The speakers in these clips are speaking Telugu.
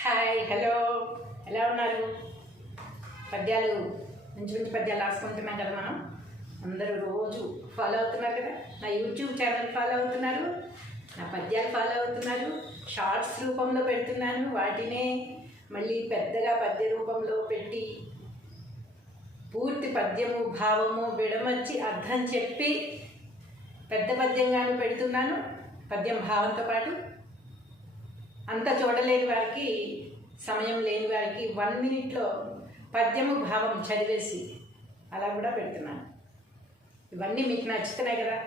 హాయ్ హలో ఎలా ఉన్నారు? పద్యాలు మంచి మంచి పద్యాలు రాసుకుంటున్నాం కదా. మనం అందరూ రోజు ఫాలో అవుతున్నారు కదా. నా యూట్యూబ్ ఛానల్ ఫాలో అవుతున్నారు, నా పద్యాలు ఫాలో అవుతున్నారు. షార్ట్స్ రూపంలో పెడుతున్నాను, వాటినే మళ్ళీ పెద్దగా పద్య రూపంలో పెట్టి పూర్తి పద్యము భావము విడమర్చి అర్థం చెప్పి పెద్ద పద్యంగాను పెడుతున్నాను, పద్యం భావంతో పాటు. అంత చూడలేని వారికి, సమయం లేని వారికి 1 మినిట్లో పద్యము భావం చదివేసి అలా కూడా పెడుతున్నాను. ఇవన్నీ మీకు నచ్చుతున్నాయి కదా.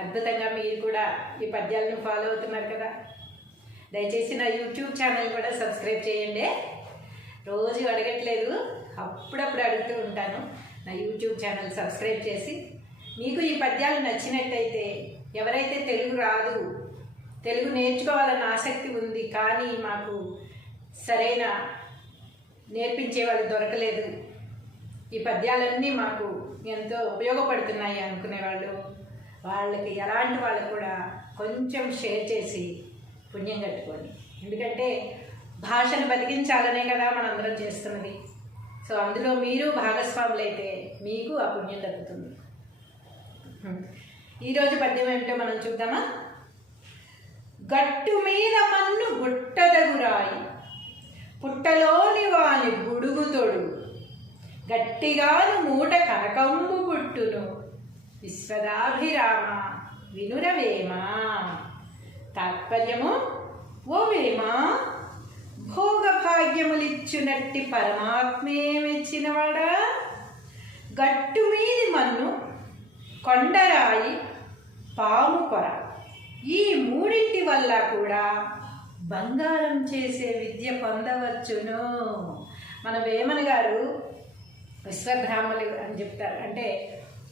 అద్భుతంగా మీరు కూడా ఈ పద్యాలను ఫాలో అవుతున్నారు కదా. దయచేసి నా యూట్యూబ్ ఛానల్ కూడా సబ్స్క్రైబ్ చేయండి. రోజు అడగట్లేదు, అప్పుడప్పుడు అడుగుతూ ఉంటాను. నా యూట్యూబ్ ఛానల్ సబ్స్క్రైబ్ చేసి మీకు ఈ పద్యాలు నచ్చినట్టయితే, ఎవరైతే తెలుగు రాదు, తెలుగు నేర్చుకోవాలన్న ఆసక్తి ఉంది కానీ మాకు సరైన నేర్పించే వాళ్ళు దొరకలేదు, ఈ పద్యాలన్నీ మాకు ఎంతో ఉపయోగపడుతున్నాయి అనుకునేవాళ్ళు, వాళ్ళకి ఎలాంటి వాళ్ళు కూడా కొంచెం షేర్ చేసి పుణ్యం కట్టుకోండి. ఎందుకంటే భాషను బతికించాలనే కదా మనందరం చేస్తున్నది. సో అందులో మీరు భాగస్వాములైతే మీకు ఆ పుణ్యం దక్కుతుంది. ఈరోజు పద్యం ఏమిటో మనం చూద్దామా. గట్టు మీద మన్ను గుట్టదగురాయి, పుట్టలోని వాని బుడుగుతోడు, గట్టిగాను మూట కనకంబు పుట్టును, విశ్వదాభిరామ వినురవేమ. తాత్పర్యము: ఓ వేమ, భోగభాగ్యములిచ్చునట్టి పరమాత్మే మెచ్చినవాడా, గట్టు మీది మన్ను, కొండరాయి, పాము పొర, ఈ మూడింటి వల్ల కూడా బంగారం చేసే విద్య పొందవచ్చును. మన వేమన గారు విశ్వబ్రాహ్మణులు అని చెప్తారు, అంటే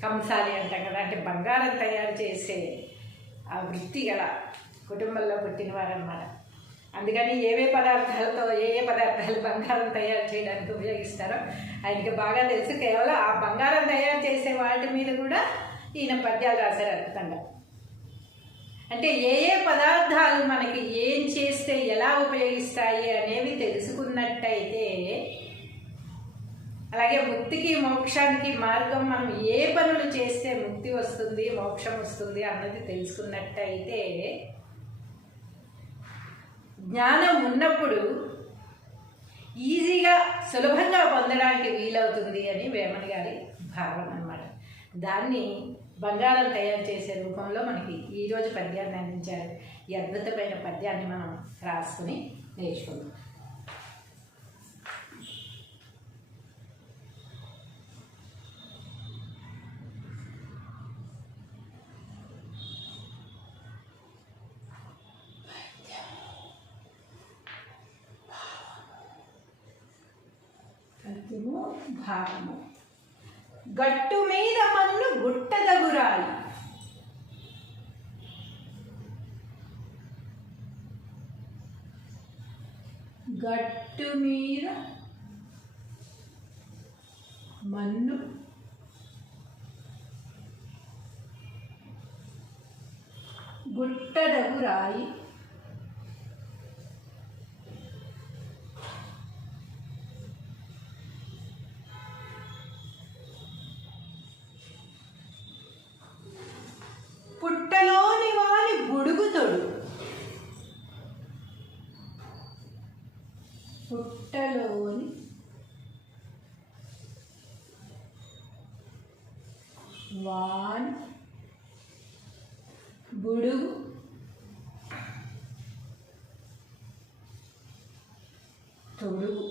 కంసాలి అంటాం కదా, అంటే బంగారం తయారు చేసే ఆ వృత్తి గల కుటుంబంలో పుట్టినవారన్నమాట. అందుకని ఏ పదార్థాలు బంగారం తయారు చేయడానికి ఉపయోగిస్తారో ఆయనకి బాగా తెలుసు. కేవలం ఆ బంగారం తయారు చేసే వాటి మీద కూడా ఈయన పద్యాలు రాశారు అద్భుతంగా. అంటే ఏ పదార్థాలు మనకి ఏం చేస్తే ఎలా ఉపయోగిస్తాయి అనేవి తెలుసుకున్నట్టయితే, అలాగే ముక్తికి మోక్షానికి మార్గం, మనం ఏ పనులు చేస్తే ముక్తి వస్తుంది, మోక్షం వస్తుంది అన్నది తెలుసుకున్నట్టయితే, జ్ఞానం ఉన్నప్పుడు ఈజీగా సులభంగా పొందడానికి వీలవుతుంది అని వేమన గారి భావన అన్నమాట. దాన్ని బంగారం తయారు చేసే రూపంలో మనకి ఈరోజు పద్యాన్ని అందించారు. ఈ అద్భుతమైన పద్యాన్ని మనం రాసుకుని నేర్చుకుందాం. పద్యము భావము. గట్టు మీద మన్ను గుట్టదగురాయి, గట్టు మీద మన్ను గుట్టదగురాయి, పుట్టలోని వాని బుడుగుతోడు, పుట్టలోని వాని బుడుగు తొడుగు,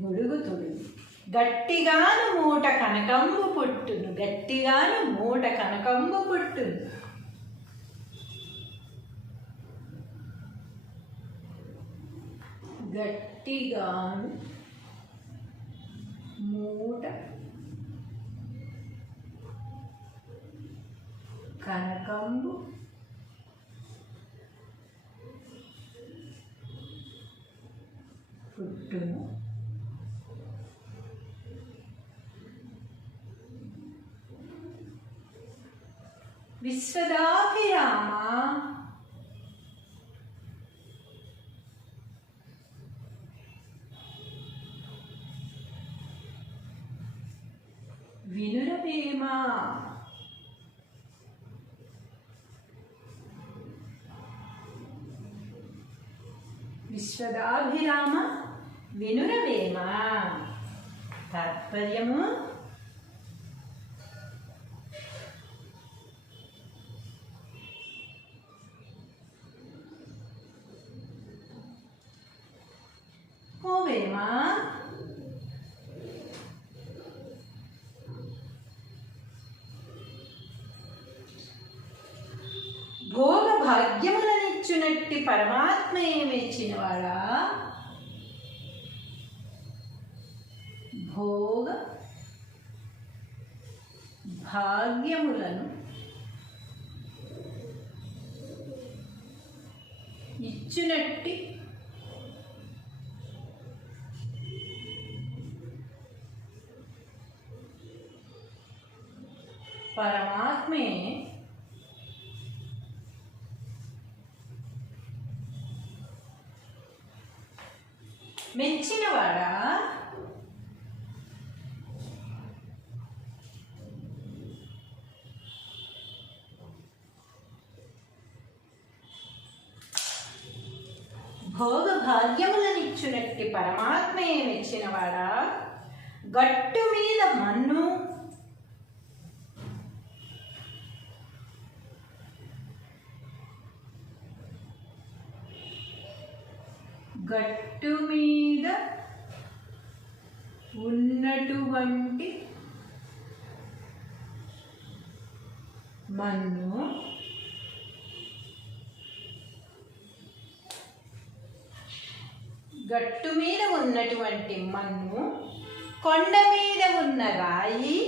బుడుగు తొడుగు, గట్టిగాను మూట కనకంబు పుట్టును, గట్టిగాను మూట కనకంబు పుట్టును, గట్టిగాను మూట కనకంబు పుట్టును, విశ్వదాభిరామ వినురవేమ విశ్వదాభిరామ వినురవేమ. తాత్పర్యము పోవేమా భోగ భాగ్యములనిచ్చునట్టి పరమాత్మయే మెచ్చినవాడా. భోగ భాగ్యములను ఇచ్చునట్టి పరమాత్మే మెచ్చినవాడా. భోగ భాగ్యములనిచ్చునట్టి పరమాత్మయే మెచ్చినవాడా. గట్టు మీద మన్ను గట్టు మీద ఉన్నటువంటి మన్ను గట్టు మీద ఉన్నటువంటి మన్ను కొండ మీద ఉన్న రాయి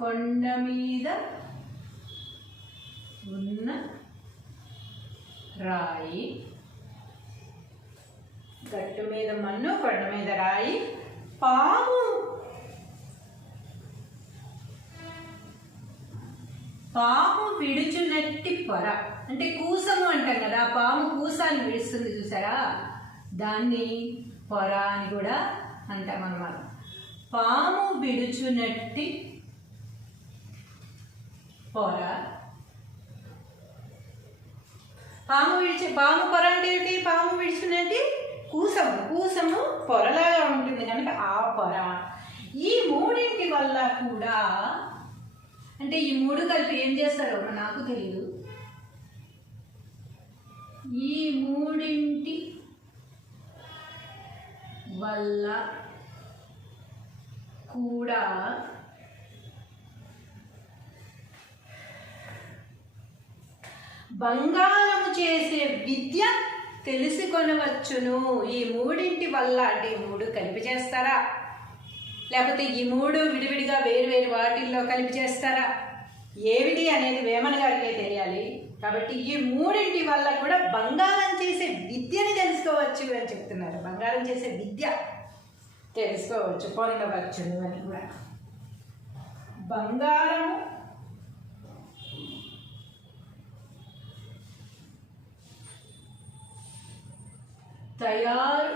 కొండ మీద ఉన్న రాయి గట్టు మీద మన్ను కొండ మీద రాయి పాము పాము విడుచునట్టి పొర అంటే కూసము అంటాం కదా. పాము కూసాన్ని విడుస్తుంది చూసారా, దాన్ని పొర అని కూడా అంటాం అన్నమాట. పాము విడుచునట్టి పొర. పాము పొర అంటే ఏంటి? పాము విడుచునట్టి కూసము పొరలాగా ఉంటుంది కనుక ఆ పొర. ఈ మూడింటి వల్ల కూడా అంటే ఈ మూడు కలిపి ఏం చేస్తారో నాకు తెలియదు. ఈ మూడింటి వల్ల కూడా బంగారము చేసే విద్య తెలుసుకొనవచ్చును. ఈ మూడింటి వల్ల అంటే ఈ మూడు కలిపి చేస్తారా, లేకపోతే ఈ మూడు విడివిడిగా వేరు వాటిల్లో కలిపి చేస్తారా, ఏమిటి అనేది వేమన గారికే తెలియాలి. కాబట్టి ఈ మూడింటి వల్ల కూడా బంగారం చేసే విద్యని తెలుసుకోవచ్చు అని చెప్తున్నారు. బంగారం చేసే విద్య తెలుసుకోవచ్చు, పొందవచ్చును అని కూడా. బంగారము తయారు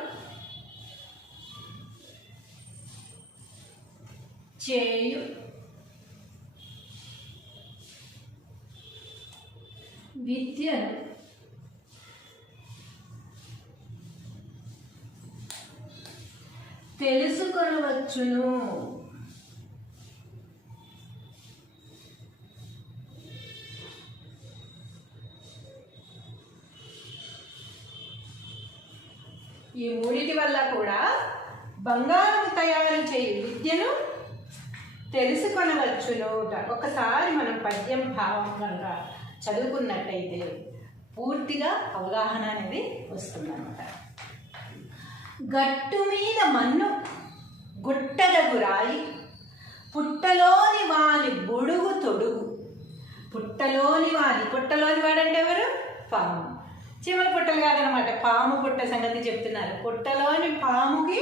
చేయు విద్యను తెలుసుకొనవచ్చును. ఈ మూడిటి వల్ల కూడా బంగారం తయారు చేయు విద్యను తెలుసుకొనవచ్చును. ఒకసారి మనం పద్యం భావం కనుక చదువుకున్నట్టయితే పూర్తిగా అవగాహన అనేది వస్తుందన్నమాట. గట్టు మీద మన్ను గుట్టదగు రాయి పుట్టలోని వాని బుడుగు తొడుగు. పుట్టలోని వాడంటే ఎవరు? పాము. చీమల పుట్టలు కాదనమాట, పాము పుట్ట సంగతి చెప్తున్నారు. పుట్టలోని పాముకి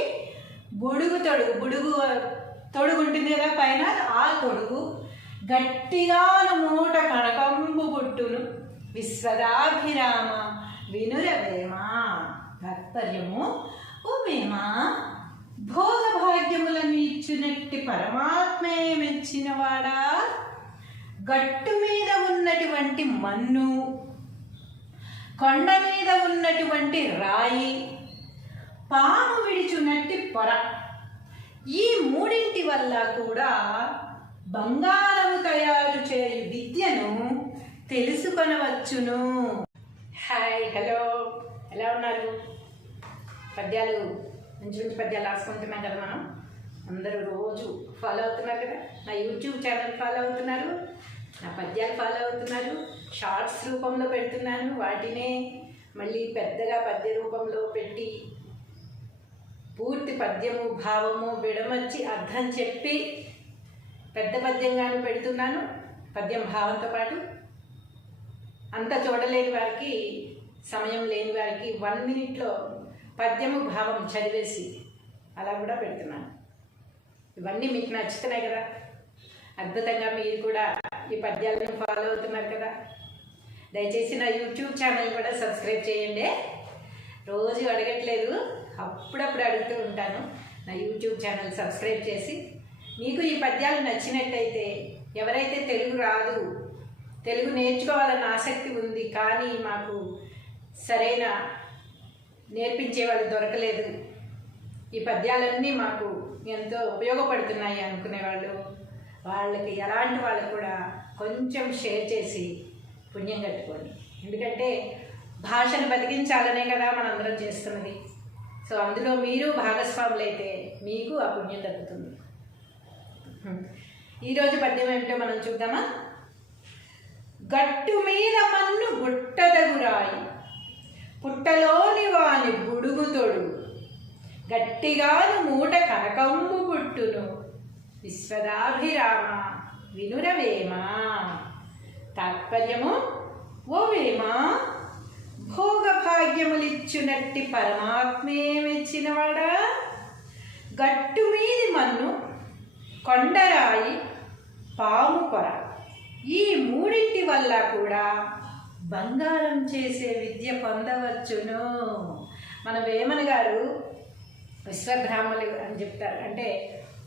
బుడుగు తొడుగు, బుడుగు తొడుగు ఉంటుంది కదా పైన, ఆ తొడుగు గట్టిగాను మూట కనకంబు పుట్టును విశ్వదాభిరామ వినురవేమ. తాత్పర్యము, ఓ వేమ, భోగభాగ్యములను ఇచ్చినట్టి పరమాత్మే మెచ్చినవాడా, గట్టు మీద ఉన్నటువంటి మన్ను, కొండ మీద ఉన్నటువంటి రాయి, పాము విడిచున్నట్టి పొర, ఈ మూడింటి వల్ల కూడా బంగారము తయారు చేయు విద్యను తెలుసుకొనవచ్చును. హాయ్, హలో, ఎలా ఉన్నారు? పద్యాలు మంచి మంచి పద్యాలు రాసుకుంటున్నాం కదా మనం. అందరూ రోజు ఫాలో అవుతున్నారు కదా, నా యూట్యూబ్ ఛానల్ ఫాలో అవుతున్నారు, నా పద్యాలు ఫాలో అవుతున్నారు. షార్ట్స్ రూపంలో పెడుతున్నాను, వాటినే మళ్ళీ పెద్దగా పద్య రూపంలో పెట్టి పూర్తి పద్యము భావము విడమర్చి అర్థం చెప్పి పెద్ద పద్యంగాను పెడుతున్నాను, పద్యం భావంతో పాటు. అంత చూడలేని వారికి, సమయం లేని వారికి 1 minute పద్యము భావం చదివేసి అలా కూడా పెడుతున్నాను. ఇవన్నీ మీకు నచ్చుతున్నాయి కదా, అద్భుతంగా మీరు కూడా ఈ పద్యాలను ఫాలో అవుతున్నారు కదా. దయచేసి నా యూట్యూబ్ ఛానల్ కూడా సబ్స్క్రైబ్ చేయండి. రోజు అడగట్లేదు, అప్పుడప్పుడు అడుగుతూ ఉంటాను. నా యూట్యూబ్ ఛానల్ సబ్స్క్రైబ్ చేసి, మీకు ఈ పద్యాలు నచ్చినట్టయితే, ఎవరైతే తెలుగు రాదు, తెలుగు నేర్చుకోవాలన్న ఆసక్తి ఉంది కానీ మాకు సరైన నేర్పించే వాళ్ళు దొరకలేదు, ఈ పద్యాలన్నీ మాకు ఎంతో ఉపయోగపడుతున్నాయి అనుకునేవాళ్ళు, వాళ్ళకి ఎలాంటి వాళ్ళు కూడా కొంచెం షేర్ చేసి పుణ్యం కట్టుకోండి. ఎందుకంటే భాషను బతికించాలనే కదా మనందరం చేస్తున్నది. సో అందులో మీరు భాగస్వాములు అయితే మీకు ఆ పుణ్యం దక్కుతుంది. ఈరోజు పద్యం ఏమిటో మనం చూద్దామా. గట్టు మీద మన్ను గుట్టదగురాయి, పుట్టలోని వాని బుడుగు తొడుగు, గట్టిగాను మూట కనకంబు పుట్టును విశ్వదాభిరామ వినురవేమ. తాత్పర్యము, ఓ వేమ, భోగభాగ్యములిచ్చునట్టి పరమాత్మే మెచ్చినవాడా, గట్టు మీది మన్ను, కొండరాయి, పాము పొర, ఈ మూడింటి వల్ల కూడా బంగారం చేసే విద్య పొందవచ్చును. మన వేమన గారు విశ్వబ్రాహ్మణులు అని చెప్తారు, అంటే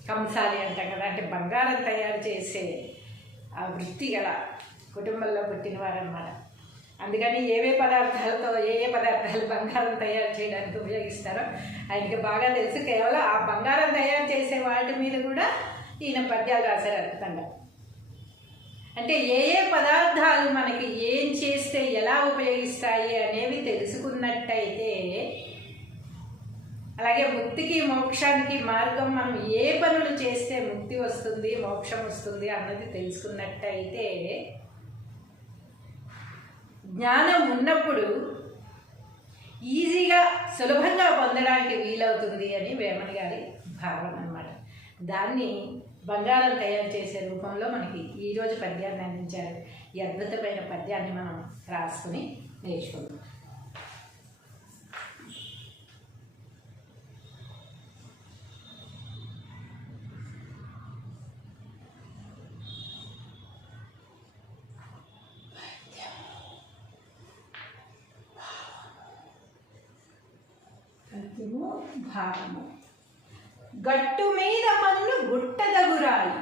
కంసాలి అంటాం కదా, అంటే బంగారం తయారు చేసే ఆ వృత్తి గల కుటుంబంలో పుట్టినవారన్నమాట. అందుకని ఏ పదార్థాలు బంగారం తయారు చేయడానికి ఉపయోగిస్తారో ఆయనకి బాగా తెలుసు. కేవలం ఆ బంగారం తయారు చేసే వాటి మీద కూడా ఈయన పద్యాలు రాశారు అద్భుతంగా. అంటే ఏ పదార్థాలు మనకి ఏం చేస్తే ఎలా ఉపయోగిస్తాయి అనేవి తెలుసుకున్నట్టయితే, అలాగే ముక్తికి మోక్షానికి మార్గం, మనం ఏ పనులు చేస్తే ముక్తి వస్తుంది, మోక్షం వస్తుంది అన్నది తెలుసుకున్నట్టయితే, జ్ఞానం ఉన్నప్పుడు ఈజీగా సులభంగా పొందడానికి వీలవుతుంది అని వేమన గారి భావన అన్నమాట. దాన్ని బంగారం తయారు చేసే రూపంలో మనకి ఈరోజు పద్యాన్ని అందించారు. ఈ అద్భుతమైన పద్యాన్ని మనం రాసుకుని నేర్చుకుందాం. భావము, గట్టు మీద మన్ను గుట్టదగురాయి,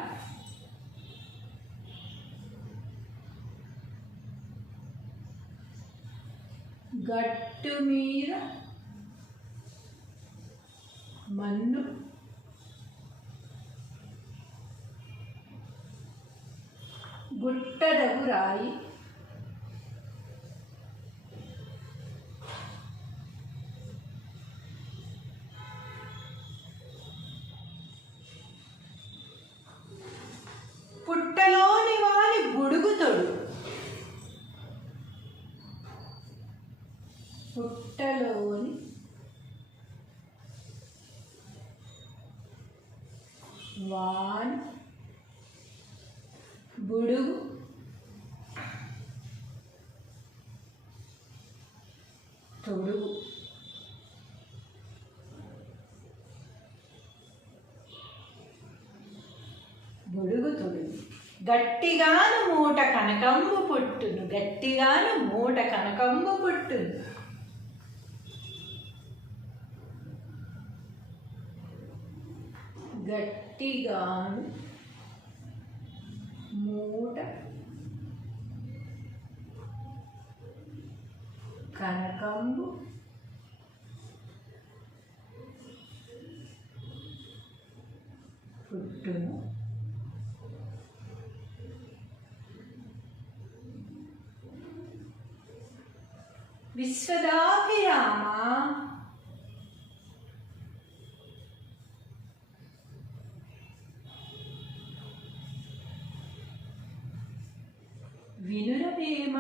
గట్టు మీద మన్ను గుట్టదగురాయి, పుట్టలోని వాని బుడుగు తొడుగు, పుట్టలోని వాని బుడుగు తొడుగు, గట్టిగాను మూట కనకంబు పుట్టును, గట్టిగాను మూట కనకంబు పుట్టును. గట్టిగాను మూట కనకంబు పుట్టును. విశ్వదాభిరామ వినురవేమ.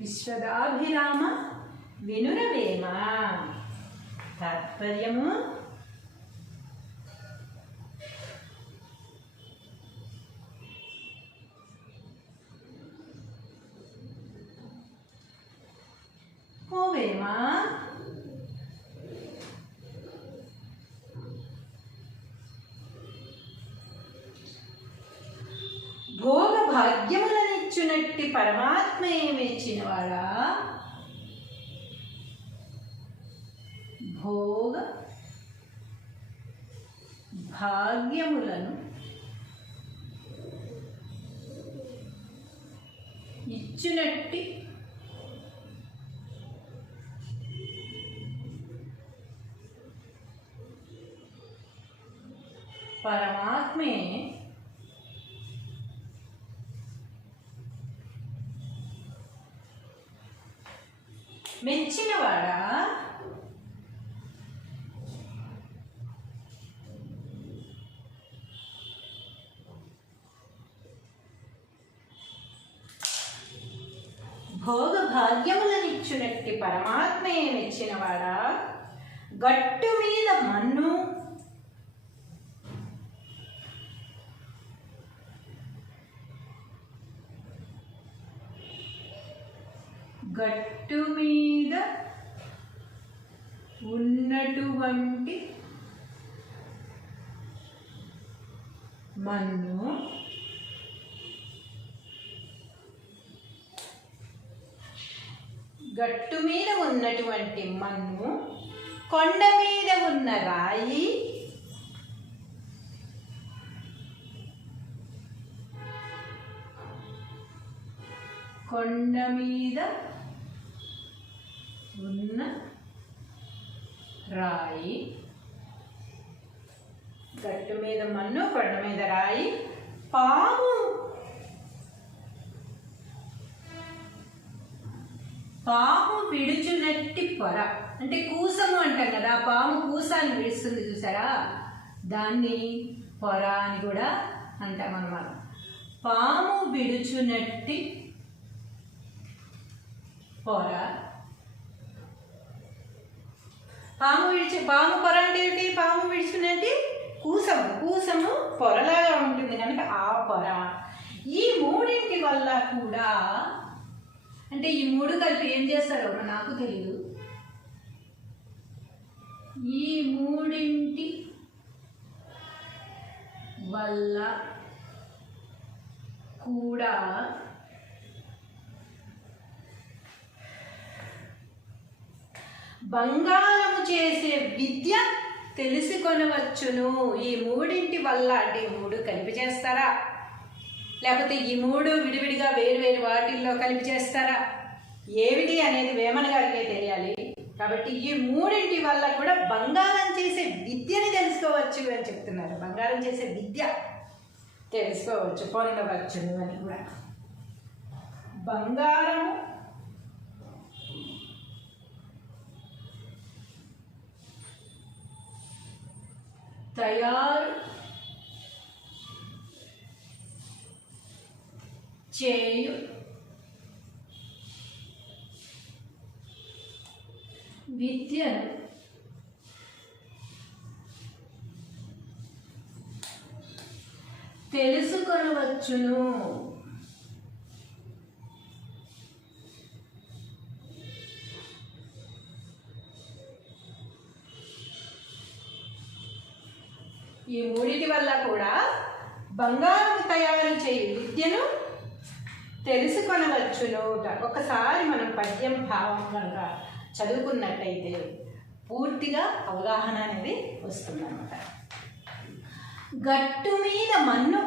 విశ్వదాభిరామ వినురవేమ. తాత్పర్యము ఓవేమ భోగ భాగ్యములనిచ్చునట్టి పరమాత్మయే మెచ్చినవాడా. భోగ భాగ్యములను ఇచ్చునట్టి పరమాత్మే మెచ్చినవాడా. భోగ భాగ్యములనిచ్చునట్టి పరమాత్మయే మెచ్చినవాడా. గట్టు మీద మన్ను గట్టు మీద ఉన్నటువంటి మన్ను గట్టు మీద ఉన్నటువంటి మన్ను, కొండ మీద ఉన్న రాయి, కొండ మీద ఉన్న రాయి, గట్టు మీద మన్ను, కొండ మీద రాయి, పాము, పాము విడుచునట్టి పొర. అంటే కూసము అంటాం కదా, పాము కూసాన్ని విడుస్తుంది చూసారా, దాన్ని పొర అని కూడా అంటాం అన్నమాట. పాము విడుచునట్టి పొర. పాము పొర అంటే ఏంటి? పాము విడుచుకున్నట్టు కూసము పొరలాగా ఉంటుంది కనుక ఆ పొర. ఈ మూడింటి వల్ల కూడా, అంటే ఈ మూడు కలిపి ఏం చేస్తారో నాకు తెలియదు. ఈ మూడింటి వల్ల కూడా బంగారము చేసే విద్య తెలుసుకొనవచ్చును. ఈ మూడింటి వల్ల, అంటే మూడు కలిపి చేస్తారా, లేకపోతే ఈ మూడు విడివిడిగా వేరు వాటిల్లో కలిపి చేస్తారా, ఏమిటి అనేది వేమన గారికే తెలియాలి. కాబట్టి ఈ మూడింటి వల్ల కూడా బంగారం చేసే విద్యని తెలుసుకోవచ్చు అని చెప్తున్నారు. బంగారం చేసే విద్య తెలుసుకోవచ్చు, పొందవచ్చును అని కూడా. బంగారము తయారు చేయు విద్యను తెలుసుకొనవచ్చును. ఈ మూడిటి వల్ల కూడా బంగారం తయారు చేయు విద్యను తెలుసుకొనవచ్చును. ఒకసారి మనం పద్యం భావం కనుక చదువుకున్నట్టయితే పూర్తిగా అవగాహన అనేది వస్తుందన్నమాట. గట్టు మీద మన్ను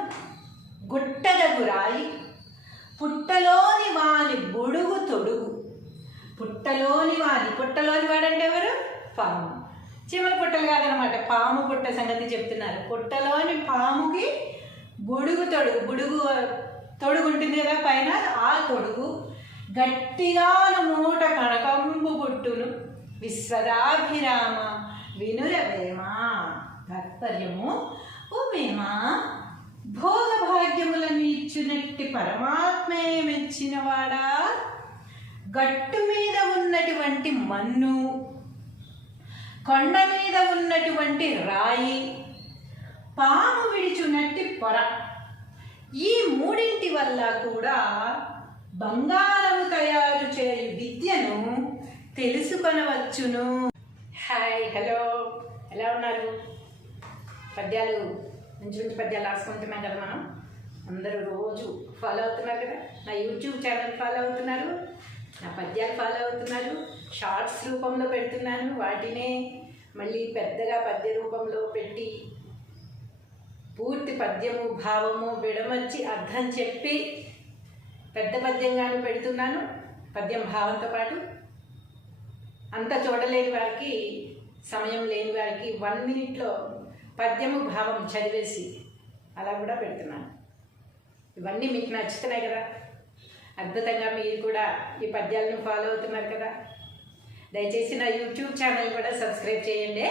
గుట్టదగు రాయి, పుట్టలోని వాని బుడుగు తొడుగు. పుట్టలోని వాడంటే ఎవరు? పాము. చీమల పుట్టలు కాదనమాట, పాము పుట్ట సంగతి చెప్తున్నారు. పుట్టలోని పాముకి బుడుగు తొడుగు ఉంటుంది కదా పైన, ఆ తొడుగు గట్టిగాను మూట కనకంబు పుట్టును. విశ్వదాభిరామ వినురవేమా. తాత్పర్యము, ఓ మేమా, భోగభాగ్యములను ఇచ్చినట్టి పరమాత్మే మెచ్చినవాడా, గట్టు మీద ఉన్నటువంటి మన్ను, కొండ మీద ఉన్నటువంటి రాయి, పాము విడిచున్నట్టి పొర, ఈ మూడింటి వల్ల కూడా బంగారము తయారు చేయు విద్యను తెలుసుకొనవచ్చును. హాయ్, హలో, ఎలా ఉన్నారు? పద్యాలు మంచి పద్యాలు రాసుకుంటున్నాం కదా మనం. అందరూ రోజు ఫాలో అవుతున్నారు కదా, నా యూట్యూబ్ ఛానల్ ఫాలో అవుతున్నారు, నా పద్యాలు ఫాలో అవుతున్నారు. షార్ట్స్ రూపంలో పెడుతున్నాను, వాటినే మళ్ళీ పెద్దగా పద్య రూపంలో పెట్టి పూర్తి పద్యము భావము విడమర్చి అర్థం చెప్పి పెద్ద పద్యంగాను పెడుతున్నాను, పద్యం భావంతో పాటు. అంత చూడలేని వారికి, సమయం లేని వారికి 1 minute పద్యము భావం చదివేసి అలా కూడా పెడుతున్నాను. ఇవన్నీ మీకు నచ్చుతున్నాయి కదా, అద్భుతంగా మీరు కూడా ఈ పద్యాలను ఫాలో అవుతున్నారు కదా. దయచేసి నా యూట్యూబ్ ఛానల్ కూడా సబ్స్క్రైబ్ చేయండి.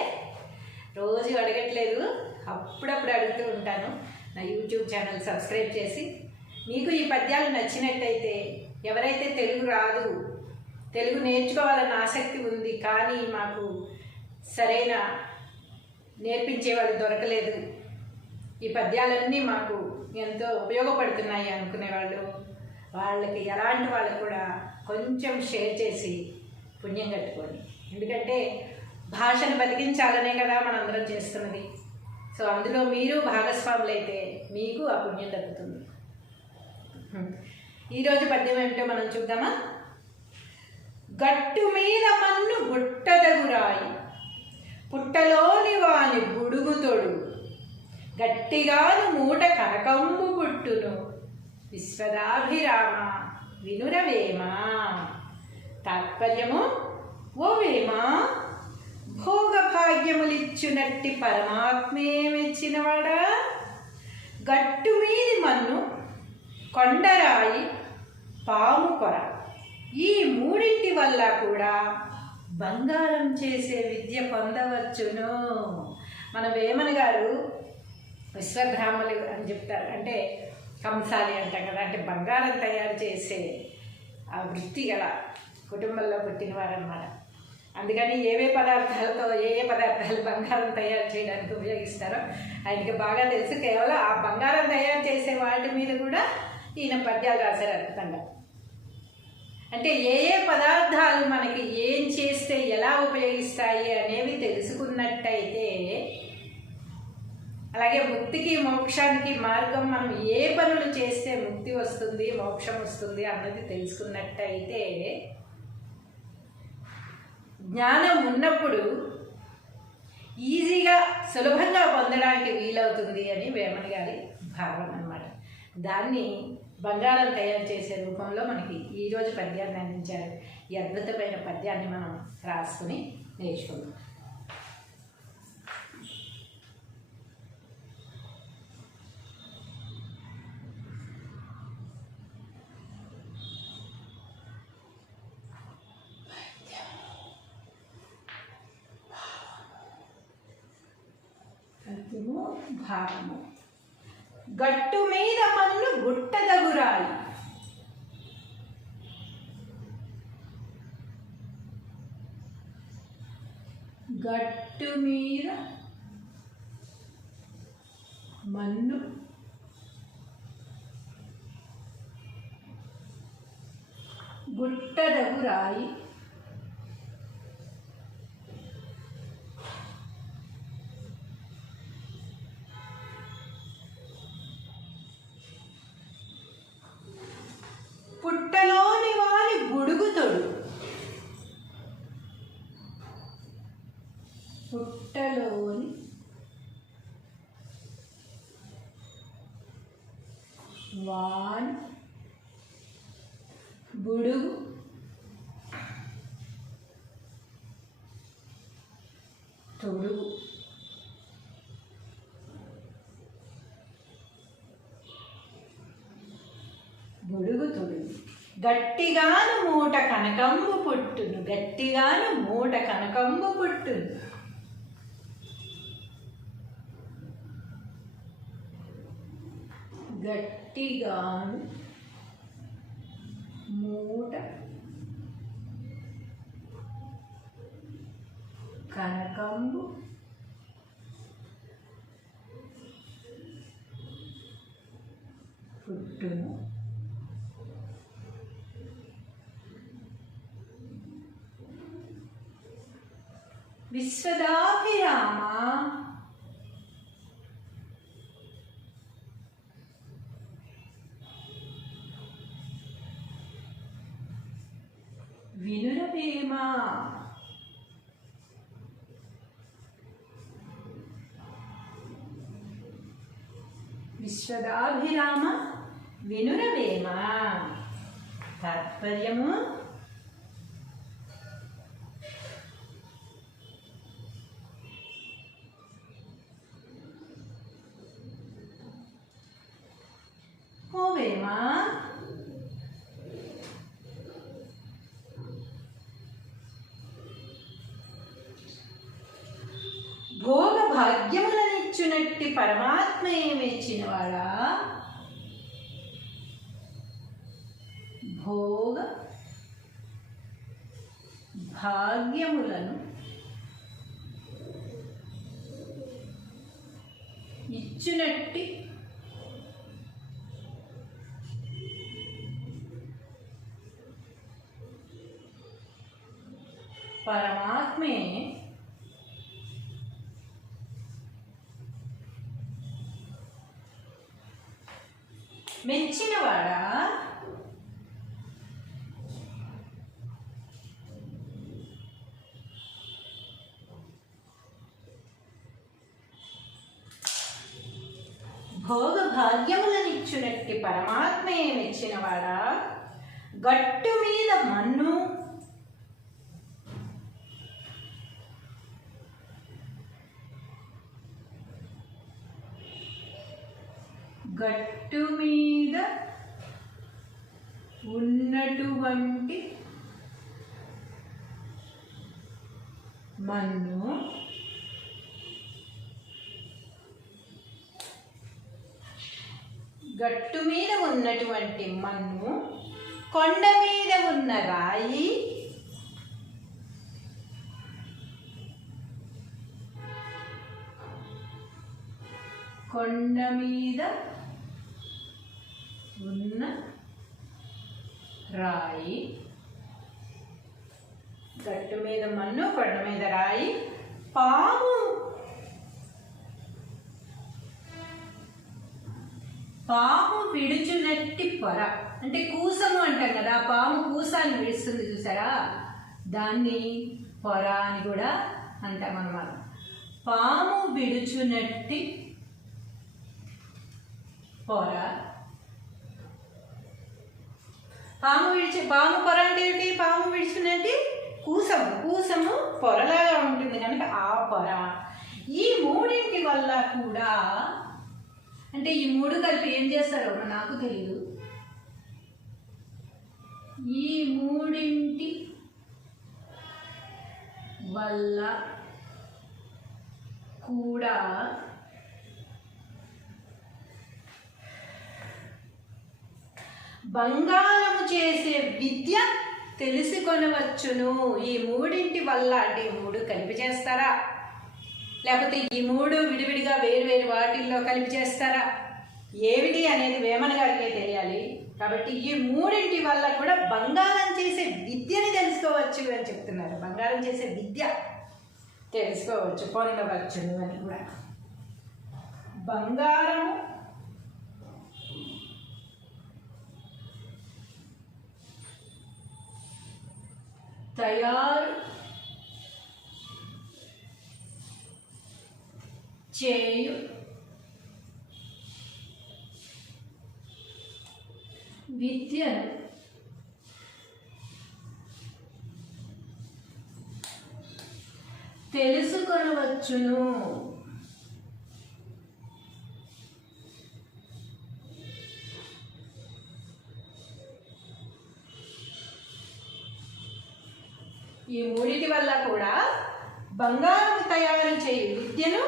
రోజు అడగట్లేదు, అప్పుడప్పుడు అడుగుతూ ఉంటాను. నా యూట్యూబ్ ఛానల్ సబ్స్క్రైబ్ చేసి, మీకు ఈ పద్యాలు నచ్చినట్టయితే, ఎవరైతే తెలుగు రాదు, తెలుగు నేర్చుకోవాలన్న ఆసక్తి ఉంది కానీ మాకు సరైన నేర్పించే వాళ్ళు దొరకలేదు, ఈ పద్యాలన్నీ మాకు ఎంతో ఉపయోగపడుతున్నాయి అనుకునేవాళ్ళు, వాళ్ళకి ఎలాంటి వాళ్ళకు కూడా కొంచెం షేర్ చేసి పుణ్యం కట్టుకోండి. ఎందుకంటే భాషను బతికించాలనే కదా మనందరం చేస్తున్నది. సో అందులో మీరు భాగస్వాములు అయితే మీకు ఆ పుణ్యం దక్కుతుంది. ఈరోజు పద్యం ఏమిటో మనం చూద్దామా. గట్టు మీద మన్ను గుట్టదగు రాయి, పుట్టలోని వాని బుడుగు తొడుగు, గట్టిగాను మూట కనకంబు పుట్టును. విశ్వదాభిరామ వినురవేమా. తాత్పర్యము, ఓ వేమా, భోగభాగ్యములిచ్చునట్టి పరమాత్మే మెచ్చినవాడా, గట్టు మీది మన్ను, కొండరాయి, పాము పొర, ఈ మూడింటి వల్ల కూడా బంగారం చేసే విద్య పొందవచ్చును. మన వేమన గారు విశ్వబ్రాహ్మలు అని చెప్తారు, అంటే కంసాలి అంటాం కదా, అంటే బంగారం తయారు చేసే ఆ వృత్తి గల కుటుంబంలో పుట్టినవారన్నమాట. అందుకని ఏ పదార్థాలు బంగారం తయారు చేయడానికి ఉపయోగిస్తారో ఆయనకి బాగా తెలుసు. కేవలం ఆ బంగారం తయారు చేసే వాటి మీద కూడా ఈయన పద్యాలు రాశారు అద్భుతంగా. అంటే ఏ పదార్థాలు మనకి ఏం చేస్తే ఎలా ఉపయోగిస్తాయి అనేవి తెలుసుకున్నట్టయితే, అలాగే ముక్తికి మోక్షానికి మార్గం, మనం ఏ పనులు చేస్తే ముక్తి వస్తుంది, మోక్షం వస్తుంది అన్నది తెలుసుకున్నట్టయితే, జ్ఞానం ఉన్నప్పుడు ఈజీగా సులభంగా పొందడానికి వీలవుతుంది అని వేమన గారి భావం అన్నమాట. దాన్ని బంగారం తయారు చేసే రూపంలో మనకి ఈరోజు పద్యాన్ని అందించారు. ఈ అద్భుతమైన పద్యాన్ని మనం రాసుకుని నేర్చుకుందాం. భావము. గట్టు మీద మన్ను గుట్టదగురాయి, గట్టు మీద మన్ను గుట్టదగురాయి, పుట్టలోని వాని బుడుగుతోడు. పుట్టలోని వాని బుడుగు తొడుగు. బుడుగు తొడుగు. గట్టిగాను మూట కనకంబు పుట్టును. గట్టిగాను మూట కనకంబు పుట్టును. గట్టిగాను మూట కనకంబు పుట్టును. విశ్వదాభిరామ వినురవేమ. విశ్వదాభిరామ వినురవేమ. తాత్పర్యము ఓ వేమ, భోగ భాగ్యములనిచ్చునట్టి పరమాత్మయే మెచ్చినవాడా. భోగ భాగ్యములను ఇచ్చునట్టి పరమాత్మే మెచ్చినవాడా. భోగ భాగ్యములనిచ్చునట్టి పరమాత్మే మెచ్చినవాడా. గట్టు మీద మన్ను గట్టు మీద ఉన్నటువంటి మన్ను గట్టు మీద ఉన్నటువంటి మన్ను, కొండ మీద ఉన్న రాయి, కొండ మీద ఉన్న రాయి, గట్టు మీద మన్ను, కొండ మీద రాయి, పాము పాము విడుచునట్టి పొర. అంటే కూసము అంటాం కదా, పాము కూసాన్ని విడుస్తుంది చూసారా, దాన్ని పొర అని కూడా అంటాం అన్నమాట. పాము విడుచునట్టి పొర. పాము పొర అంటే ఏంటి? పాము విడుచునట్టి కూసము పొరలాగా ఉంటుంది కనుక ఆ పొర. ఈ మూడింటి వల్ల కూడా, అంటే ఈ మూడు కలిపి ఏం చేస్తారో నాకు తెలియదు. ఈ మూడింటి వల్ల కూడా బంగారము చేసే విద్య తెలుసుకొనవచ్చును. ఈ మూడింటి వల్ల అంటే ఈ మూడు కలిపి చేస్తారా, లేకపోతే ఈ మూడు విడివిడిగా వేరు వాటిల్లో కలిపి చేస్తారా, ఏమిటి అనేది వేమన గారికే తెలియాలి. కాబట్టి ఈ మూడింటి వల్ల కూడా బంగారం చేసే విద్యని తెలుసుకోవచ్చు అని చెప్తున్నారు. బంగారం చేసే విద్య తెలుసుకోవచ్చు, పొందవచ్చును అని కూడా. బంగారము తయారు చేయు విద్యను తెలుసుకొనవచ్చును. ఈ మూడిటి వల్ల కూడా బంగారం తయారు చేయు విద్యను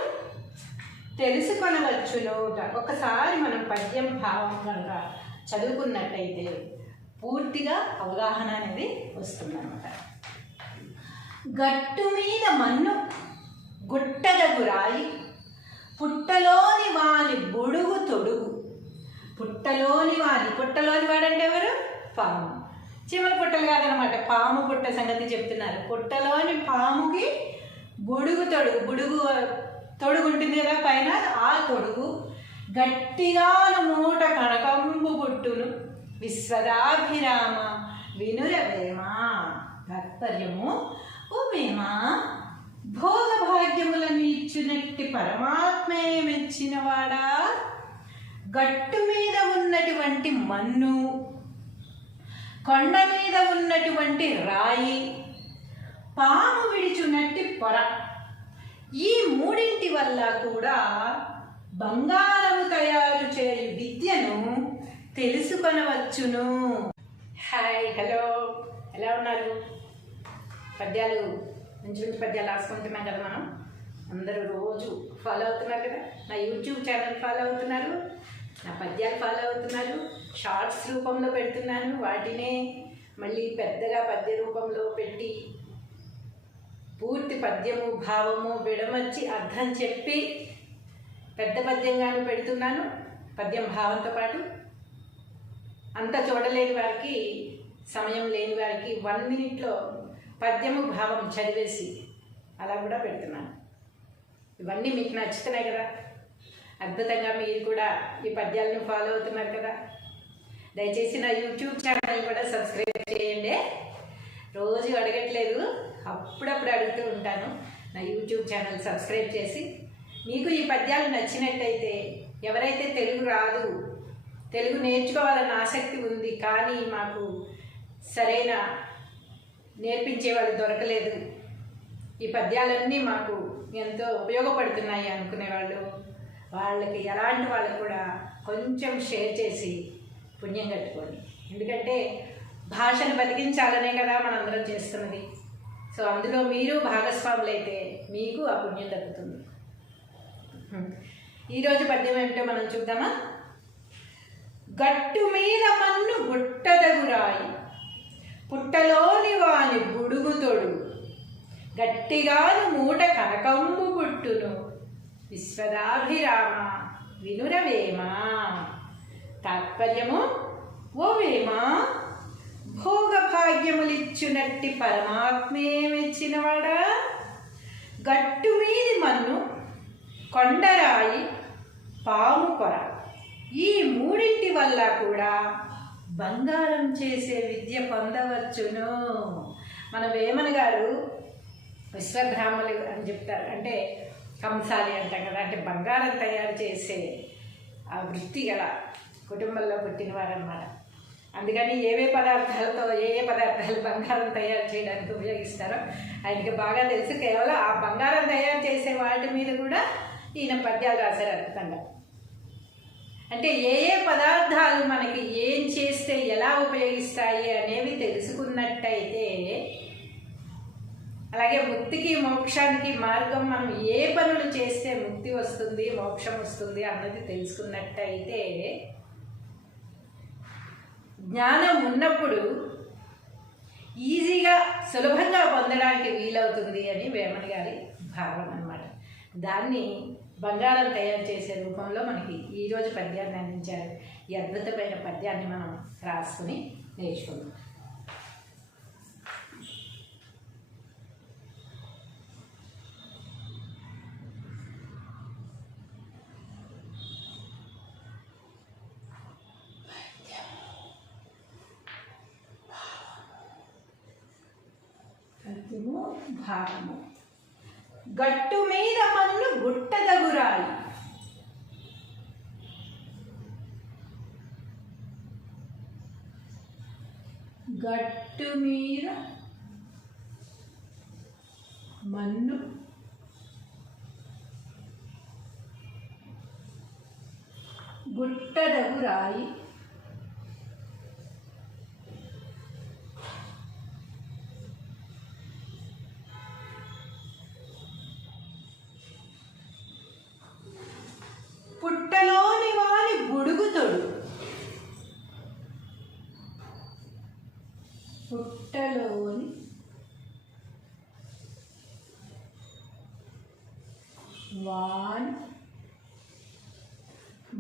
తెలుసుకొనవచ్చును. ఒకసారి మనం పద్యం భావం కనుక చదువుకున్నట్టయితే పూర్తిగా అవగాహన అనేది వస్తుందన్నమాట. గట్టు మీద మన్ను గుట్టదగు రాయి, పుట్టలోని వాని బుడుగు తొడుగు. పుట్టలోని వాడంటే ఎవరు? పాము. చీమల పుట్టలు కాదనమాట, పాము పుట్ట సంగతి చెప్తున్నారు. పుట్టలోని పాముకి బుడుగు తొడుగు ఉంటుంది కదా పైన, ఆ తొడుగు గట్టిగాను మూట కనకంబు పుట్టును. విశ్వదాభిరామ వినురవేమా. తాత్పర్యము, ఓమేమా భోగ భాగ్యములను ఇచ్చినట్టి పరమాత్మే మెచ్చినవాడా. గట్టు మీద ఉన్నటువంటి మన్ను, కొండ మీద ఉన్నటువంటి రాయి, పాము విడిచున్నట్టి పొర, ఈ మూడింటి వల్ల కూడా బంగారము తయారు చేయు విద్యను తెలుసుకొనవచ్చును. హాయ్, హలో, ఎలా ఉన్నారు? పద్యాలు మంచి పద్యాలు రాసుకుంటున్నాం కదా మనం. అందరూ రోజు ఫాలో అవుతున్నారు కదా, నా యూట్యూబ్ ఛానల్ ఫాలో అవుతున్నారు, నా పద్యాలు ఫాలో అవుతున్నారు. షార్ట్స్ రూపంలో పెడుతున్నాను, వాటినే మళ్ళీ పెద్దగా పద్య రూపంలో పెట్టి పూర్తి పద్యము భావము విడమర్చి అర్థం చెప్పి పెద్ద పద్యంగాను పెడుతున్నాను, పద్యం భావంతో పాటు. అంతా చూడలేని వారికి, సమయం లేని వారికి 1 minute పద్యము భావం చదివేసి అలా కూడా పెడుతున్నాను. ఇవన్నీ మీకు నచ్చుతున్నాయి కదా, అద్భుతంగా మీరు కూడా ఈ పద్యాలను ఫాలో అవుతున్నారు కదా. దయచేసి నా యూట్యూబ్ ఛానల్ కూడా సబ్స్క్రైబ్ చేయండి. రోజు అడగట్లేదు, అప్పుడప్పుడు అడుగుతూ ఉంటాను. నా యూట్యూబ్ ఛానల్ సబ్స్క్రైబ్ చేసి, మీకు ఈ పద్యాలు నచ్చినట్టయితే, ఎవరైతే తెలుగు రాదు, తెలుగు నేర్చుకోవాలన్న ఆసక్తి ఉంది కానీ మాకు సరైన నేర్పించే వాళ్ళు దొరకలేదు, ఈ పద్యాలన్నీ మాకు ఎంతో ఉపయోగపడుతున్నాయి అనుకునేవాళ్ళు, వాళ్ళకి ఎలాంటి వాళ్ళకు కూడా కొంచెం షేర్ చేసి పుణ్యం కట్టుకోండి. ఎందుకంటే భాషను బతికించాలనే కదా మనందరం చేస్తున్నది. సో అందులో మీరు భాగస్వాములు అయితే మీకు ఆ పుణ్యం దక్కుతుంది. ఈరోజు పద్యం ఏమిటో మనం చూద్దామా. గట్టు మీద మన్ను గుట్టదగు రాయి, పుట్టలోని వాని బుడుగు తొడుగు. గట్టిగాను మూట కనకంబు పుట్టును. విశ్వదాభిరామ వినురవేమా. తాత్పర్యము, ఓ వేమ భోగ భాగ్యములిచ్చునట్టి పరమాత్మే మెచ్చినవాడా. గట్టు మీది మన్ను, కొండరాయి, పాము పొర, ఈ మూడింటి వల్ల కూడా బంగారం చేసే విద్య పొందవచ్చును. మన వేమన గారు విశ్వబ్రాహ్మణులు అని చెప్తారు, అంటే కంసాలి అంటాం కదా, అంటే బంగారం తయారు చేసే ఆ వృత్తి గల కుటుంబంలో పుట్టినవారన్నమాట. అందుకని ఏ పదార్థాలు బంగారం తయారు చేయడానికి ఉపయోగిస్తారో ఆయనకి బాగా తెలుసు. కేవలం ఆ బంగారం తయారు చేసే వాటి మీద కూడా ఈయన పద్యాలు రాశారు అద్భుతంగా. అంటే ఏ పదార్థాలు మనకి ఏం చేస్తే ఎలా ఉపయోగిస్తాయి అనేవి తెలుసుకున్నట్టయితే, అలాగే ముక్తికి మోక్షానికి మార్గం, మనం ఏ పనులు చేస్తే ముక్తి వస్తుంది, మోక్షం వస్తుంది అన్నది తెలుసుకున్నట్టయితే, జ్ఞానం ఉన్నప్పుడు ఈజీగా సులభంగా పొందడానికి వీలవుతుంది అని వేమన గారి భావన అన్నమాట. దాన్ని బంగారం తయారు చేసే రూపంలో మనకి ఈరోజు పద్యాన్ని అందించారు. ఈ అద్భుతమైన పద్యాన్ని మనం రాసుకుని నేర్చుకుందాం. ఇదేమో భాగము. గట్టు మీద మన్ను గుట్టదగురాయి. గట్టు మీద మన్ను గుట్టదగురాయి. పుట్టలోని వాని బుడుగుతోడు. పుట్టలోని వాని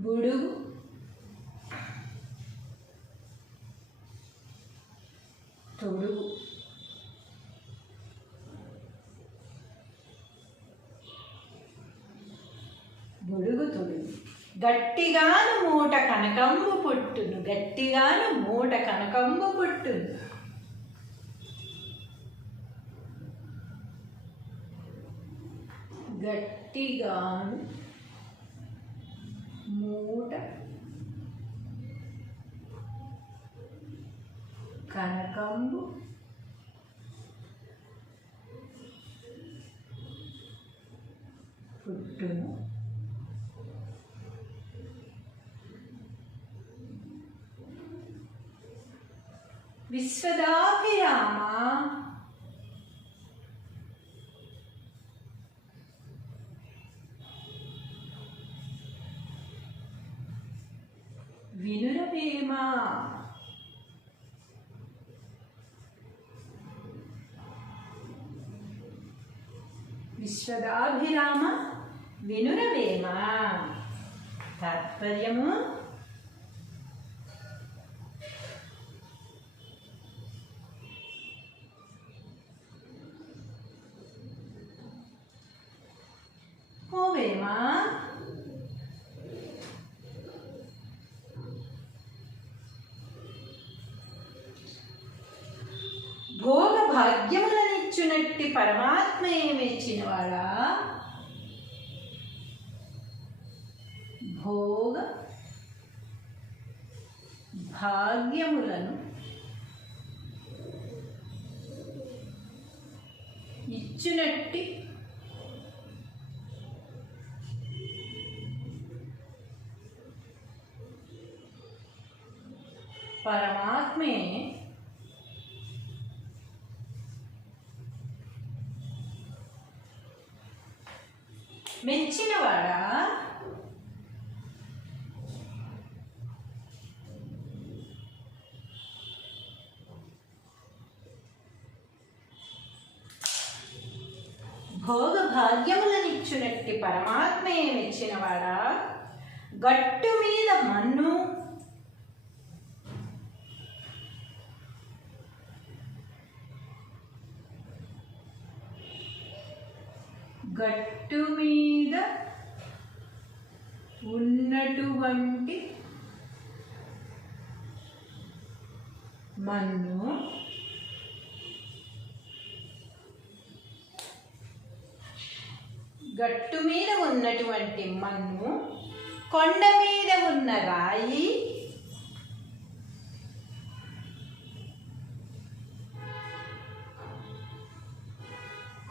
బుడుగు తొడుగు. బుడుగు తొడుగు. గట్టిగాను మూట కనకంబు పుట్టును. గట్టిగాను మూట కనకంబు పుట్టును. గట్టిగాను మూట కనకంబు పుట్టును. విశ్వదాభిరామ వినురవేమ. విశ్వదాభిరామ వినురవేమ. తాత్పర్యము ఓవేమ భోగ భాగ్యములనిచ్చునట్టి పరమాత్మయే మెచ్చినవాడా. భోగ భాగ్యములను ఇచ్చునట్టి పరమాత్మే మెచ్చినవాడా. భోగ భాగ్యములనిచ్చునట్టి పరమాత్మే మెచ్చినవాడా. గట్టు మీద మన్ను గట్టు మీద ఉన్నటువంటి మన్ను గట్టు మీద ఉన్నటువంటి మన్ను కొండ మీద ఉన్న రాయి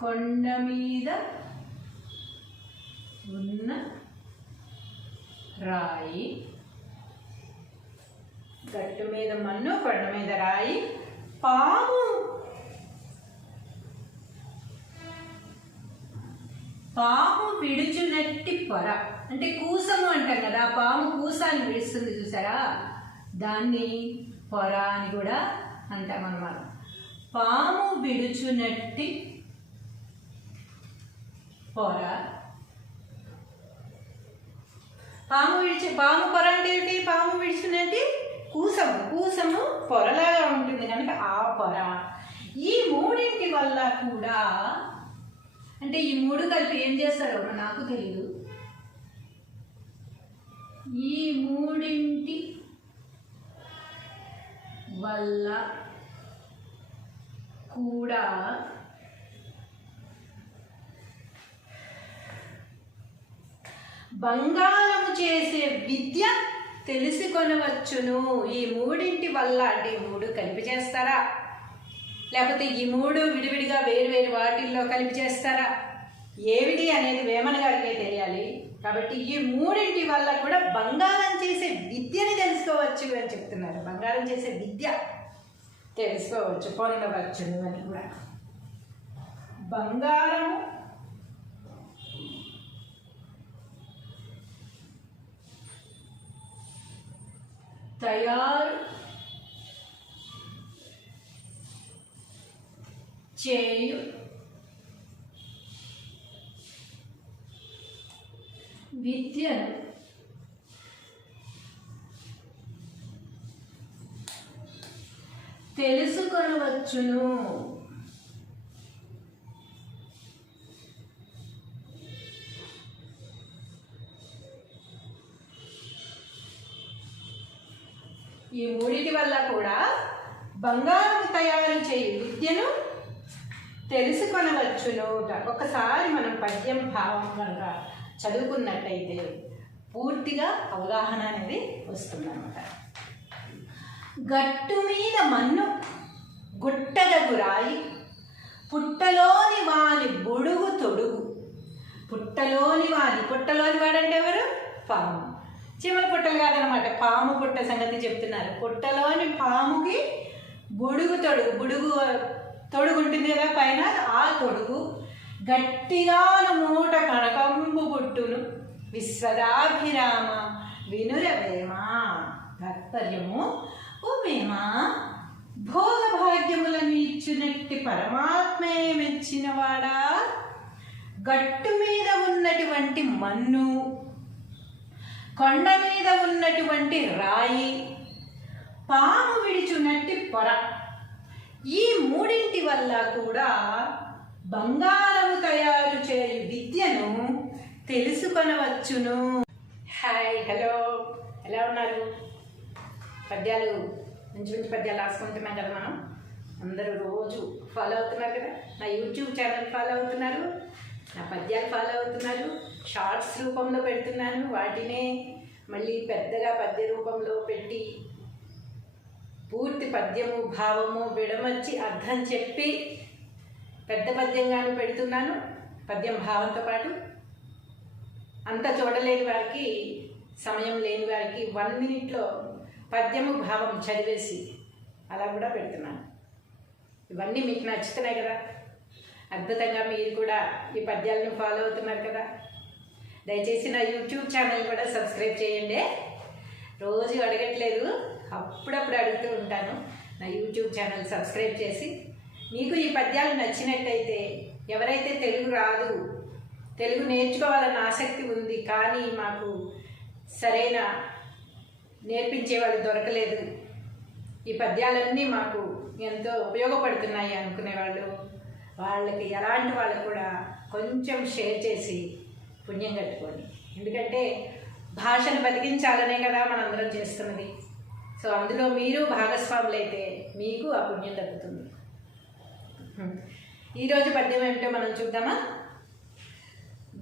కొండ మీద ఉన్న రాయి. గట్టు మీద మన్ను కొండ మీద రాయి. పాము పాము విడుచునట్టి పొర. అంటే కూసము అంటాం కదా, పాము కూసాన్ని విడుస్తుంది చూసారా, దాన్ని పొర అని కూడా అంటాం అన్నమాట. పాము విడుచునట్టి పొర. పాము పొర అంటే ఏంటి? పాము విడుచునట్టి కూసము. కూసము పొరలాగా ఉంటుంది కనుక ఆ పొర. ఈ మూడింటి వల్ల కూడా, అంటే ఈ మూడు కలిపి ఏం చేస్తారో నాకు తెలియదు. ఈ మూడింటి వల్ల కూడా బంగారము చేసే విద్య తెలుసుకొనవచ్చును. ఈ మూడింటి వల్ల అంటే ఈ మూడు కలిపి చేస్తారా, లేకపోతే ఈ మూడు విడివిడిగా వేరు వేరు వాటిల్లో కలిపి చేస్తారా, ఏమిటి అనేది వేమన గారికే తెలియాలి. కాబట్టి ఈ మూడింటి వల్ల కూడా బంగారం చేసే విద్యని తెలుసుకోవచ్చు అని చెప్తున్నారు. బంగారం చేసే విద్య తెలుసుకోవచ్చు, పొందవచ్చును అని కూడా. బంగారము తయారు చేయు విద్యను తెలుసుకొనవచ్చును. ఈ మూడిటి వల్ల కూడా బంగారం తయారు చేయు విద్యను తెలుసుకొనవచ్చును. ఒకసారి మనం పద్యం భావం కనుక చదువుకున్నట్టయితే పూర్తిగా అవగాహన అనేది వస్తుందన్నమాట. గట్టు మీద మన్ను గుట్టదగు రాయి, పుట్టలోని వాని బుడుగు తొడుగు. పుట్టలోని వాడంటే ఎవరు? పాము. చీమల పుట్టలు కాదనమాట, పాము పుట్ట సంగతి చెప్తున్నారు. పుట్టలోని పాముకి బుడుగు తొడుగు ఉంటుంది కదా పైన, ఆ తొడుగు గట్టిగాను మూట కనకంబు పుట్టును. విశ్వదాభిరామ వినురవేమ. తాత్పర్యము, ఓ వేమ, భోగభాగ్యములను ఇచ్చినట్టి పరమాత్మే మెచ్చినవాడా, గట్టు మీద ఉన్నటువంటి మన్ను, కొండ మీద ఉన్నటువంటి రాయి, పాము విడిచున్నట్టి పొర, ఈ మూడింటి వల్ల కూడా బంగారము తయారు చేయు విద్యను తెలుసుకొనవచ్చును. హాయ్, హలో, ఎలా ఉన్నారు? పద్యాలు మంచి పద్యాలు రాసుకుంటున్నాం కదా మనం. అందరూ రోజు ఫాలో అవుతున్నారు కదా, నా యూట్యూబ్ ఛానల్ ఫాలో అవుతున్నారు, నా పద్యాలు ఫాలో అవుతున్నారు. షార్ట్స్ రూపంలో పెడుతున్నాను, వాటినే మళ్ళీ పెద్దగా పద్య రూపంలో పెట్టి పూర్తి పద్యము భావము విడమర్చి అర్థం చెప్పి పెద్ద పద్యంగాను పెడుతున్నాను, పద్యం భావంతో పాటు. అంత చూడలేని వారికి, సమయం లేని వారికి 1 minute పద్యము భావం చదివేసి అలా కూడా పెడుతున్నాను. ఇవన్నీ మీకు నచ్చుతున్నాయి కదా, అద్భుతంగా మీరు కూడా ఈ పద్యాలను ఫాలో అవుతున్నారు కదా. దయచేసి నా యూట్యూబ్ ఛానల్ కూడా సబ్స్క్రైబ్ చేయండి. రోజు అడగట్లేదు, అప్పుడప్పుడు అడుగుతూ ఉంటాను. నా యూట్యూబ్ ఛానల్ సబ్స్క్రైబ్ చేసి, మీకు ఈ పద్యాలు నచ్చినట్టయితే, ఎవరైతే తెలుగు రాదు, తెలుగు నేర్చుకోవాలన్న ఆసక్తి ఉంది కానీ మాకు సరైన నేర్పించే వాళ్ళు దొరకలేదు, ఈ పద్యాలన్నీ మాకు ఎంతో ఉపయోగపడుతున్నాయి అనుకునేవాళ్ళు, వాళ్ళకి ఎలాంటి వాళ్ళు కూడా కొంచెం షేర్ చేసి పుణ్యం కట్టుకోండి. ఎందుకంటే భాషను బతికించాలనే కదా మనందరం చేస్తున్నది. సో అందులో మీరు భాగస్వాములు అయితే మీకు ఆ పుణ్యం దక్కుతుంది. ఈరోజు పద్యం ఏమిటో మనం చూద్దామా.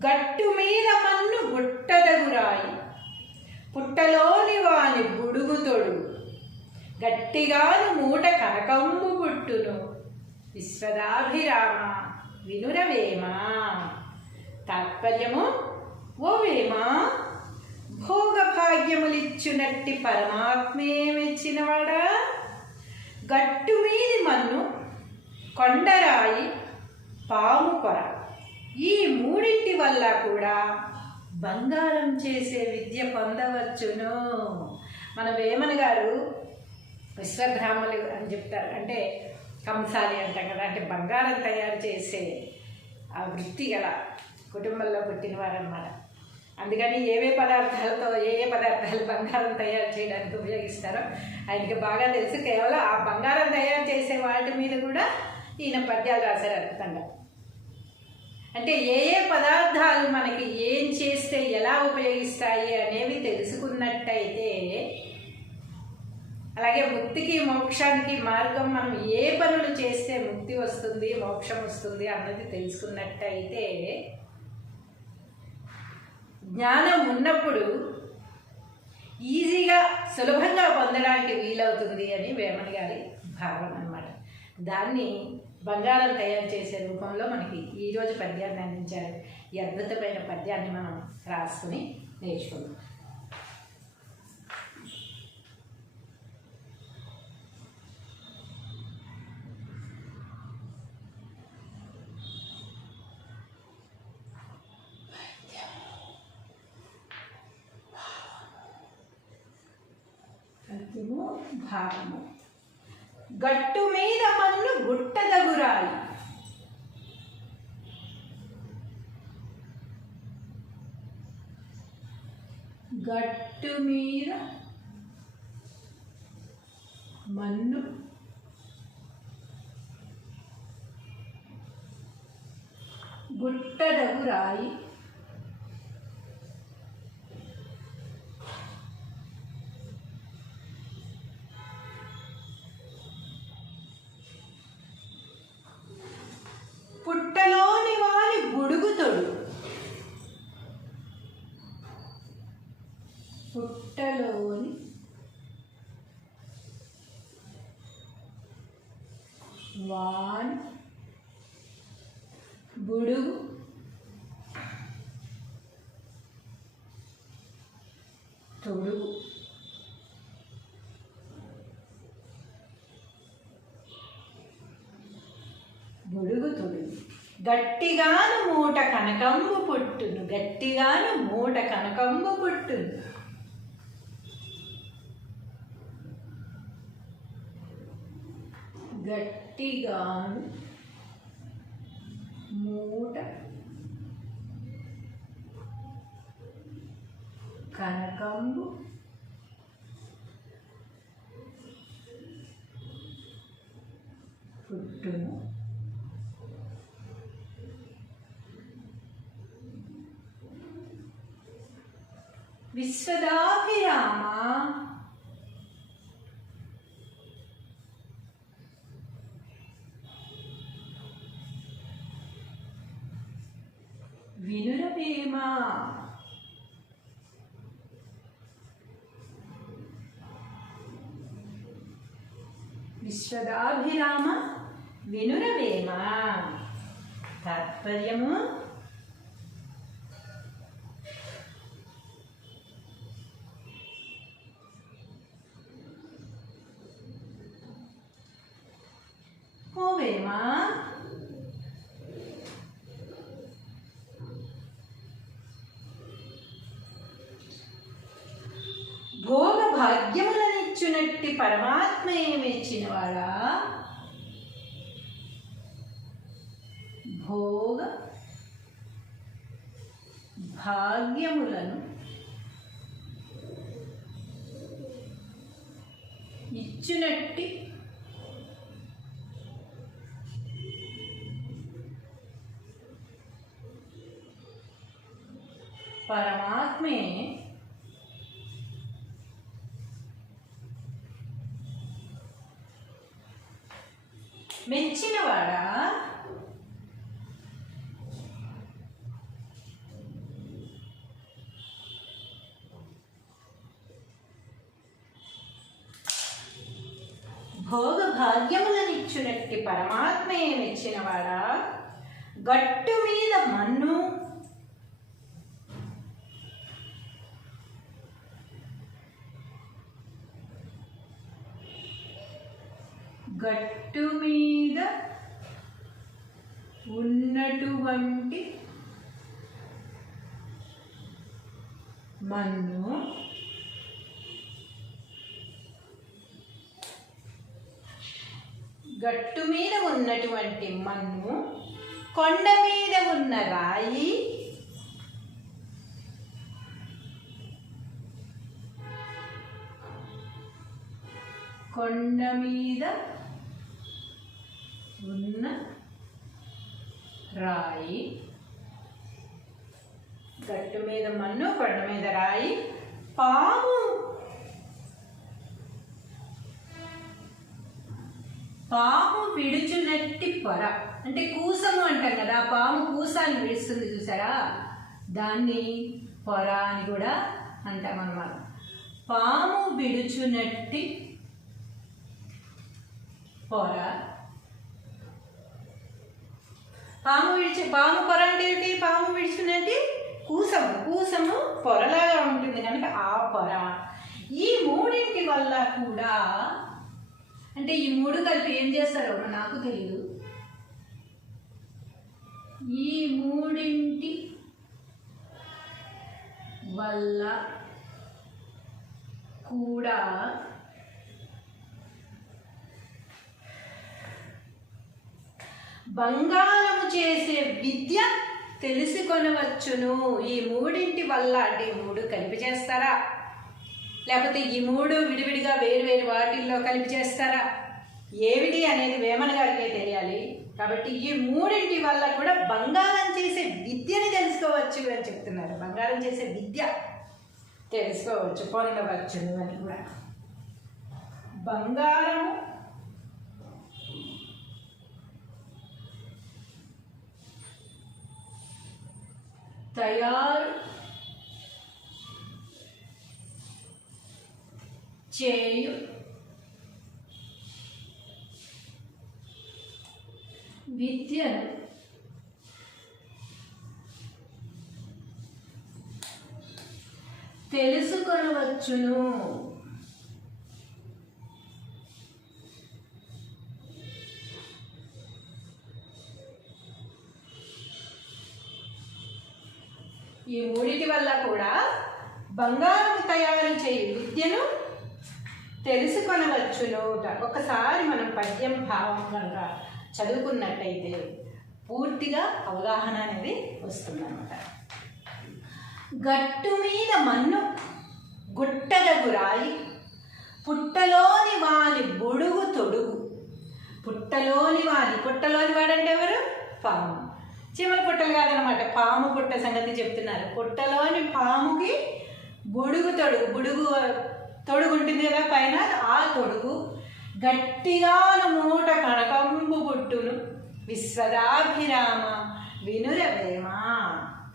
గట్టు మీద మన్ను గుట్టదగు రాయి, పుట్టలోని వాని బుడుగు తొడుగు, గట్టిగాను మూట కనకంబు పుట్టును. విశ్వదాభిరామ వినురవేమ. తాత్పర్యము, ఓ వేమ, భోగభాగ్యములిచ్చునట్టి పరమాత్మే మెచ్చినవాడా, గట్టు మీది మన్ను, కొండరాయి, పాము పొర, ఈ మూడింటి వల్ల కూడా బంగారం చేసే విద్య పొందవచ్చును. మన వేమన గారు విశ్వబ్రాహ్మణులు అని చెప్తారు, అంటే కంసాలి అంటాం కదా, అంటే బంగారం తయారు చేసే ఆ వృత్తి గల కుటుంబంలో పుట్టినవారు అన్నమాట. అందుకని ఏ పదార్థాలు బంగారం తయారు చేయడానికి ఉపయోగిస్తారో ఆయనకి బాగా తెలుసు. కేవలం ఆ బంగారం తయారు చేసే వాటి మీద కూడా ఈయన పద్యాలు రాశారు అద్భుతంగా. అంటే ఏ పదార్థాలు మనకి ఏం చేస్తే ఎలా ఉపయోగిస్తాయి అనేవి తెలుసుకున్నట్టయితే, అలాగే ముక్తికి మోక్షానికి మార్గం, మనం ఏ పనులు చేస్తే ముక్తి వస్తుంది, మోక్షం వస్తుంది అన్నది తెలుసుకున్నట్టయితే జ్ఞానం ఉన్నప్పుడు ఈజీగా సులభంగా పొందడానికి వీలవుతుంది అని వేమన గారి భావన అన్నమాట. దాన్ని బంగారం తయారు చేసే రూపంలో మనకి ఈరోజు పద్యాన్ని అందించారు. ఈ అద్భుతమైన పద్యాన్ని మనం రాసుకుని నేర్చుకుందాం. భావము. గట్టు మీద మన్ను గుట్టదగురాయి, గట్టు మీద మన్ను గుట్టదగురాయి, పుట్టలోని వాని బుడుగుతోడు, పుట్టలోని వాని బుడుగు తొడుగు, బుడుగు తొడుగు. గట్టిగాను మూట కనకంబు పుట్టును, గట్టిగాను మూట కనకంబు పుట్టును, గట్టిగాను మూట కనకంబు పుట్టును. విశ్వదాభిరామ వినురవేమ, విశ్వదాభిరామ వినురవేమ. తాత్పర్యము ఓవేమ భోగ భాగ్యములనిచ్చునట్టి పరమాత్మయే మెచ్చినవాడా, భోగ భాగ్యములను ఇచ్చునట్టి పరమాత్మే మెచ్చినవాడా, భోగ భాగ్యములనిచ్చునట్టి పరమాత్మే మెచ్చినవాడా, గట్టు మీద మన్ను గట్టు మీద ఉన్నటువంటి మన్ను గట్టు మీద ఉన్నటువంటి మన్ను, కొండ మీద ఉన్న రాయి, కొండ మీద ఉన్న రాయి, గట్టు మీద మన్ను, కొండ మీద రాయి, పాము పాము విడుచునట్టి పొర. అంటే కూసము అంటాం కదా, పాము కూసాన్ని విడుస్తుంది చూసారా, దాన్ని పొర అని కూడా అంటాం అన్నమాట. పాము విడుచునట్టి పొర. పాము పొర అంటే ఏంటి? పాము విడిచినట్టు కూసము పొరలాగా ఉంటుంది కనుక ఆ పొర. ఈ మూడింటి వల్ల కూడా, అంటే ఈ మూడు కలిపి ఏం చేస్తారో నాకు తెలియదు. ఈ మూడింటి వల్ల కూడా బంగారము చేసే విద్య తెలుసుకొనవచ్చును. ఈ మూడింటి వల్ల అంటే ఈ మూడు కలిపి చేస్తారా, లేకపోతే ఈ మూడు విడివిడిగా వేరు వాటిల్లో కలిపి చేస్తారా, ఏమిటి అనేది వేమన గారికే తెలియాలి. కాబట్టి ఈ మూడింటి వల్ల కూడా బంగారం చేసే విద్యని తెలుసుకోవచ్చు అని చెప్తున్నారు. బంగారం చేసే విద్య తెలుసుకోవచ్చు, పొందవచ్చును అని కూడా. బంగారం తయారు చేయు విద్యను తెలుసుకొనవచ్చును. ఈ మూడిటి వల్ల కూడా బంగారం తయారు చేయు విద్యను తెలుసుకొనవచ్చును. ఒకసారి మనం పద్యం భావం కనుక చదువుకున్నట్టయితే పూర్తిగా అవగాహన అనేది వస్తుందన్నమాట. గట్టు మీద మన్ను గుట్టదగు రాయి, పుట్టలోని వాని బుడుగు తొడుగు. పుట్టలోని వాడంటే ఎవరు? పాము. చీమల పుట్టలు కాదనమాట, పాము పుట్ట సంగతి చెప్తున్నారు. పుట్టలోని పాముకి బుడుగు తొడుగు ఉంటుంది కదా పైన, ఆ తొడుగు గట్టిగాను మూట కనకంబు పుట్టును విశ్వదాభిరామ వినురవేమ.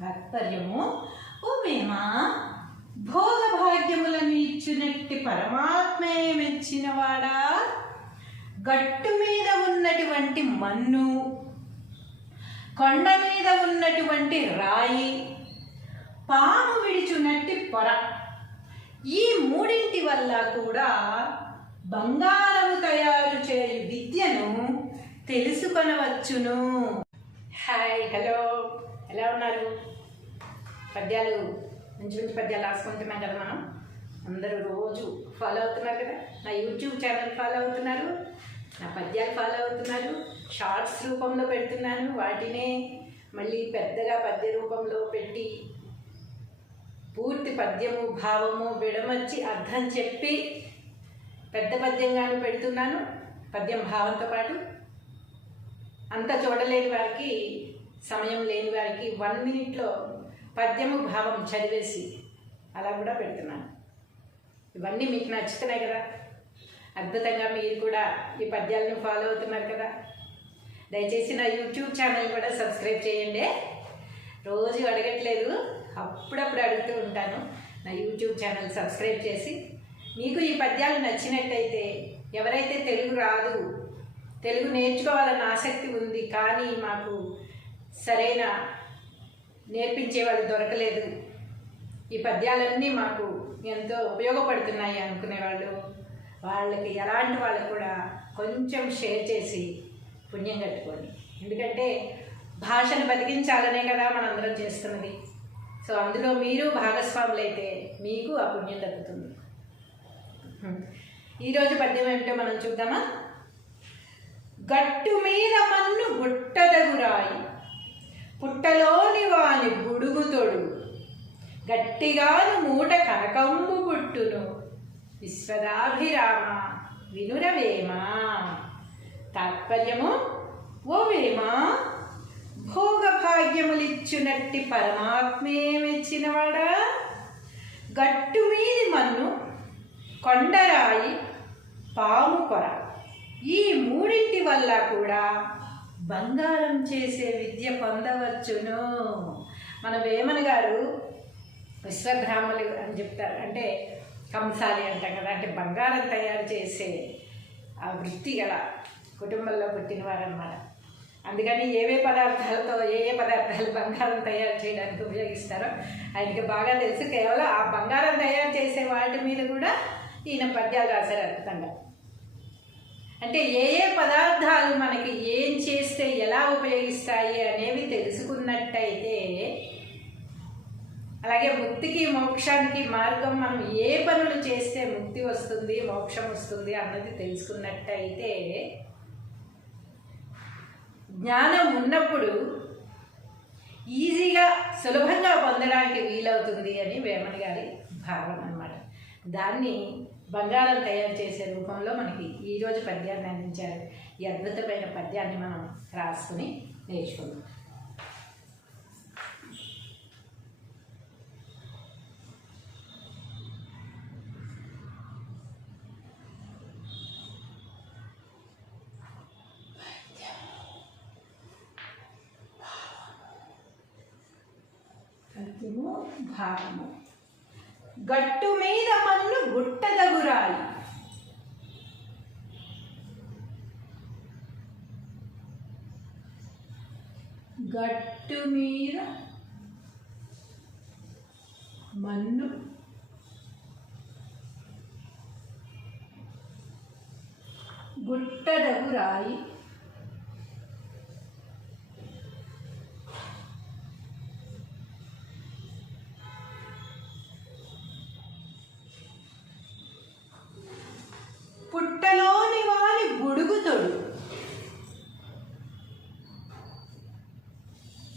తాత్పర్యము, ఓ వేమ, భోగ భాగ్యములను ఇచ్చినట్టి పరమాత్మే మెచ్చినవాడా, గట్టు మీద ఉన్నటువంటి మన్ను, కొండ మీద ఉన్నటువంటి రాయి, పాము విడిచునట్టి పొర, ఈ మూడింటి వల్ల కూడా బంగారము తయారు చేయు విద్యను తెలుసుకొనవచ్చును. హాయ్, హలో, ఎలా ఉన్నారు? పద్యాలు మంచి పద్యాలు రాసుకుంటున్నాం కదా మనం. అందరూ రోజు ఫాలో అవుతున్నారు కదా, నా యూట్యూబ్ ఛానల్ ఫాలో అవుతున్నారు, నా పద్యాలు ఫాలో అవుతున్నారు. షార్ట్స్ రూపంలో పెడుతున్నాను, వాటినే మళ్ళీ పెద్దగా పద్య రూపంలో పెట్టి పూర్తి పద్యము భావము విడమర్చి అర్థం చెప్పి పెద్ద పద్యంగాను పెడుతున్నాను, పద్యం భావంతో పాటు. అంత చూడలేని వారికి, సమయం లేని వారికి 1 minute పద్యము భావం చదివేసి అలా కూడా పెడుతున్నాను. ఇవన్నీ మీకు నచ్చుతున్నాయి కదా, అద్భుతంగా మీరు కూడా ఈ పద్యాలను ఫాలో అవుతున్నారు కదా. దయచేసి నా యూట్యూబ్ ఛానల్ కూడా సబ్స్క్రైబ్ చేయండి. రోజు అడగట్లేదు, అప్పుడప్పుడు అడుగుతూ ఉంటాను. నా యూట్యూబ్ ఛానల్ సబ్స్క్రైబ్ చేసి, మీకు ఈ పద్యాలు నచ్చినట్టయితే, ఎవరైతే తెలుగు రాదు, తెలుగు నేర్చుకోవాలన్న ఆసక్తి ఉంది కానీ మాకు సరైన నేర్పించే వాళ్ళు దొరకలేదు, ఈ పద్యాలన్నీ మాకు ఎంతో ఉపయోగపడుతున్నాయి అనుకునే వాళ్ళకి ఎలాంటి వాళ్ళకు కూడా కొంచెం షేర్ చేసి పుణ్యం కట్టుకోండి. ఎందుకంటే భాషను బతికించాలనే కదా మనందరం చేస్తున్నది. సో అందులో మీరు భాగస్వాములు అయితే మీకు ఆ పుణ్యం దక్కుతుంది. ఈరోజు పద్యం ఏమిటో మనం చూద్దామా. గట్టు మీద మన్ను గుట్టదగు రాయి, పుట్టలోని వాని బుడుగు తొడుగు, గట్టిగాను మూట కనకంబు పుట్టును విశ్వదాభిరామ వినురవేమ. తాత్పర్యము, ఓ వేమ, భోగ భాగ్యములిచ్చునట్టి పరమాత్మే మెచ్చినవాడా, గట్టు మీది మన్ను, కొండరాయి, పాము పొర, ఈ మూడింటి వల్ల కూడా బంగారం చేసే విద్య పొందవచ్చును. మన వేమన గారు విశ్వబ్రాహ్మణులు అని చెప్తారు. అంటే కంసాలి అంటాం కదా, అంటే బంగారం తయారు చేసే ఆ వృత్తి గల కుటుంబంలో పుట్టినవారన్నమాట. అందుకని ఏ పదార్థాలు బంగారం తయారు చేయడానికి ఉపయోగిస్తారో ఆయనకి బాగా తెలుసు. కేవలం ఆ బంగారం తయారు చేసే వాటి మీద కూడా ఈయన పద్యాలు రాశారు అద్భుతంగా. అంటే ఏ పదార్థాలు మనకి ఏం చేస్తే ఎలా ఉపయోగిస్తాయి అనేవి తెలుసుకున్నట్టయితే, అలాగే ముక్తికి మోక్షానికి మార్గం మనం ఏ పనులు చేస్తే ముక్తి వస్తుంది, మోక్షం వస్తుంది అన్నది తెలుసుకున్నట్టయితే, జ్ఞానం ఉన్నప్పుడు ఈజీగా సులభంగా పొందడానికి వీలవుతుంది అని వేమన గారి భావన అన్నమాట. దాన్ని బంగారం తయారు చేసే రూపంలో మనకి ఈరోజు పద్యాన్ని అందించారు. ఈ అద్భుతమైన పద్యాన్ని మనం రాసుకుని నేర్చుకుందాం. భావము. గట్టు మీద మన్ను గుట్టదగురాయి, గట్టు మీద మన్ను గుట్టదగురాయి, పుట్టలోని వాని బుడుగుతోడు,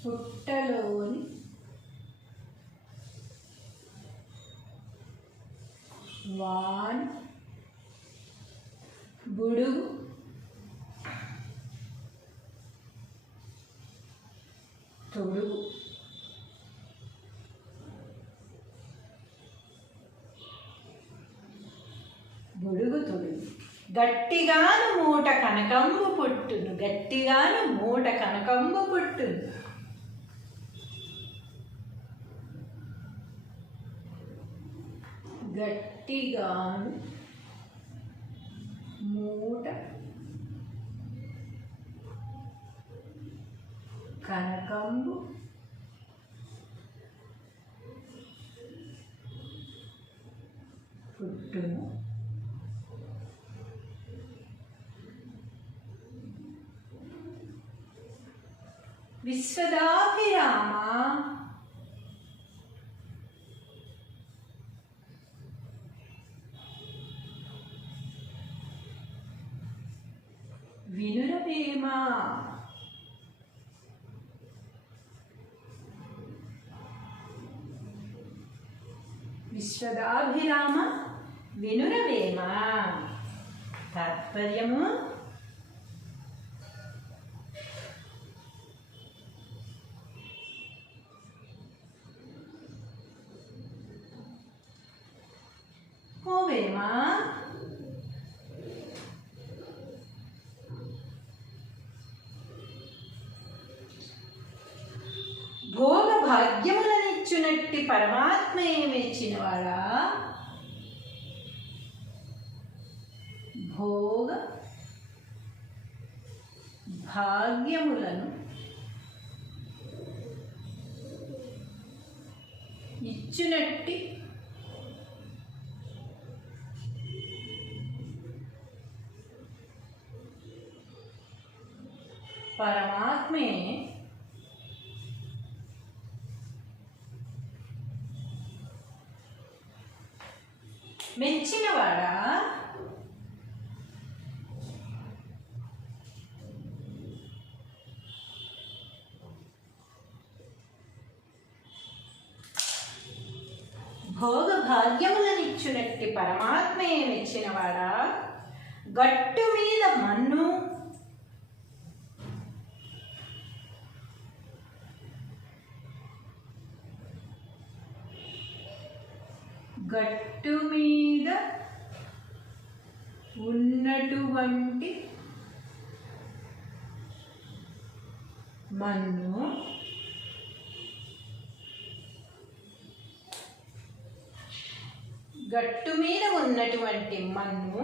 పుట్టలోని వాని బుడుగు తొడుగు, బుడుగు తొడుగు. గట్టిగాను మూట కనకంబు పుట్టును, గట్టిగాను మూట కనకంబు పుట్టును, గట్టిగాను మూట కనకంబు పుట్టును. విశ్వదాభిరామ వినురవేమ, విశ్వదాభిరామ వినురవేమ. తాత్పర్యము, ఓవేమ భోగ భాగ్యములనిచ్చునట్టి పరమాత్మయే మెచ్చినవాడా, భోగ భాగ్యములను ఇచ్చునట్టి పరమాత్మే మెచ్చినవాడా, భోగ భాగ్యములనిచ్చునట్టి పరమాత్మే మెచ్చినవాడా, గట్టు మీద మన్ను గట్టు మీద ఉన్నటువంటి మన్ను గట్టు మీద ఉన్నటువంటి మన్ను,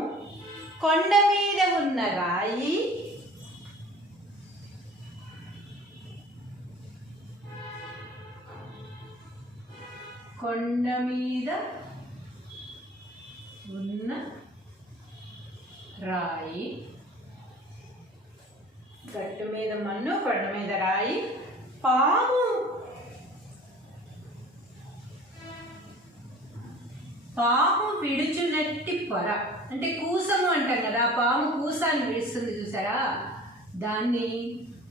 కొండ మీద ఉన్న రాయి, కొండ మీద ఉన్న రాయి, గట్టు మీద మన్ను, కొండ మీద రాయి, పాము, పాము విడుచునట్టి పొర. అంటే కూసము అంటాం కదా, పాము కూసాన్ని విడుస్తుంది చూసారా, దాన్ని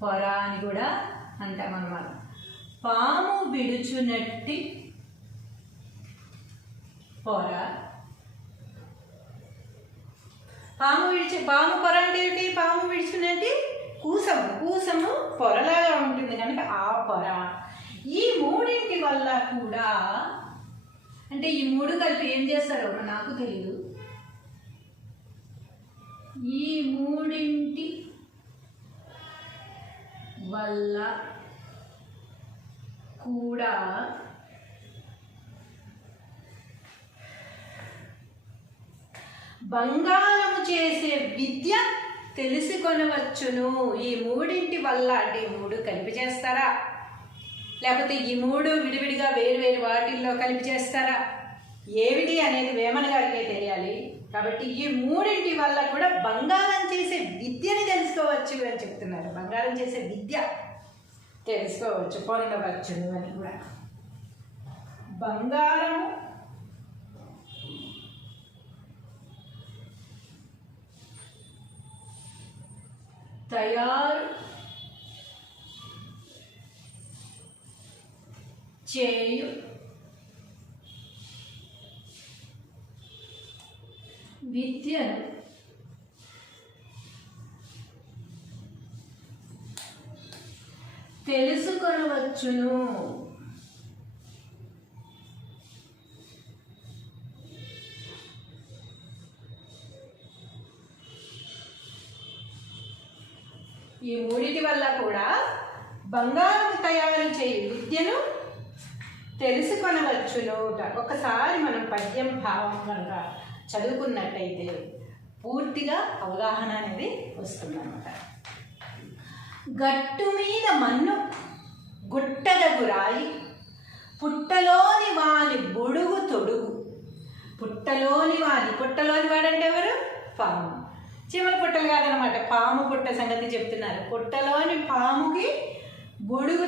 పొర అని కూడా అంటాం అన్నమాట. పాము విడుచునట్టి పొర. పాము పొర అంటే ఏంటి? పాము విడుచునట్టి కూసము పొరలాగా ఉంటుంది కనుక ఆ పొర. ఈ మూడింటి వల్ల కూడా, అంటే ఈ మూడు కలిపి ఏం చేస్తారో నాకు తెలియదు. ఈ మూడింటి వల్ల కూడా బంగారము చేసే విద్య తెలుసుకొనవచ్చును. ఈ మూడింటి వల్ల అంటే ఈ మూడు కలిపి చేస్తారా, లేకపోతే ఈ మూడు విడివిడిగా వేరు వాటిల్లో కలిపి చేస్తారా, ఏమిటి అనేది వేమన గారికే తెలియాలి. కాబట్టి ఈ మూడింటి వల్ల కూడా బంగారం చేసే విద్యని తెలుసుకోవచ్చు అని చెప్తున్నారు. బంగారం చేసే విద్య తెలుసుకోవచ్చు, పొందవచ్చును అని కూడా. బంగారము తయారు చేయు విద్యను తెలుసుకొనవచ్చును. ఈ మూడిటి వల్ల కూడా బంగారం తయారు చేయు విద్యను తెలుసుకొనవచ్చును. ఒకసారి మనం పద్యం భావం కనుక చదువుకున్నట్టయితే పూర్తిగా అవగాహన అనేది వస్తుందన్నమాట. గట్టు మీద మన్ను, గుట్టదగు రాయి, పుట్టలోని వాని బుడుగు తొడుగు. పుట్టలోని వాడంటే ఎవరు? పాము. చీమల పుట్టలు కాదనమాట, పాము పుట్ట సంగతి చెప్తున్నారు. పుట్టలోని పాముకి బుడుగు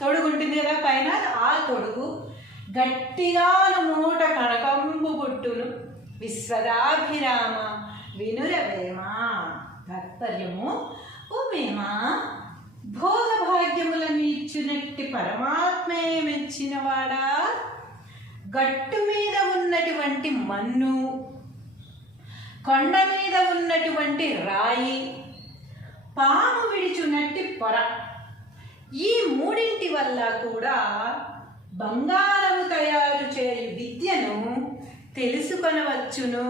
తొడుగు ఉంటుంది కదా పైన, ఆ తొడుగు గట్టిగాను మూట కనకంబు పుట్టును విశ్వదాభిరామ వినురవేమ. తాత్పర్యము, ఉమేమా భోగభాగ్యములను ఇచ్చినట్టి పరమాత్మే మెచ్చినవాడా, గట్టు మీద ఉన్నటువంటి మన్ను, కొండ మీద ఉన్నటువంటి రాయి, పాము విడిచున్నట్టి పొర, ఈ మూడింటి వల్ల కూడా బంగారము తయారు చేయు విద్యను తెలుసుకొనవచ్చును.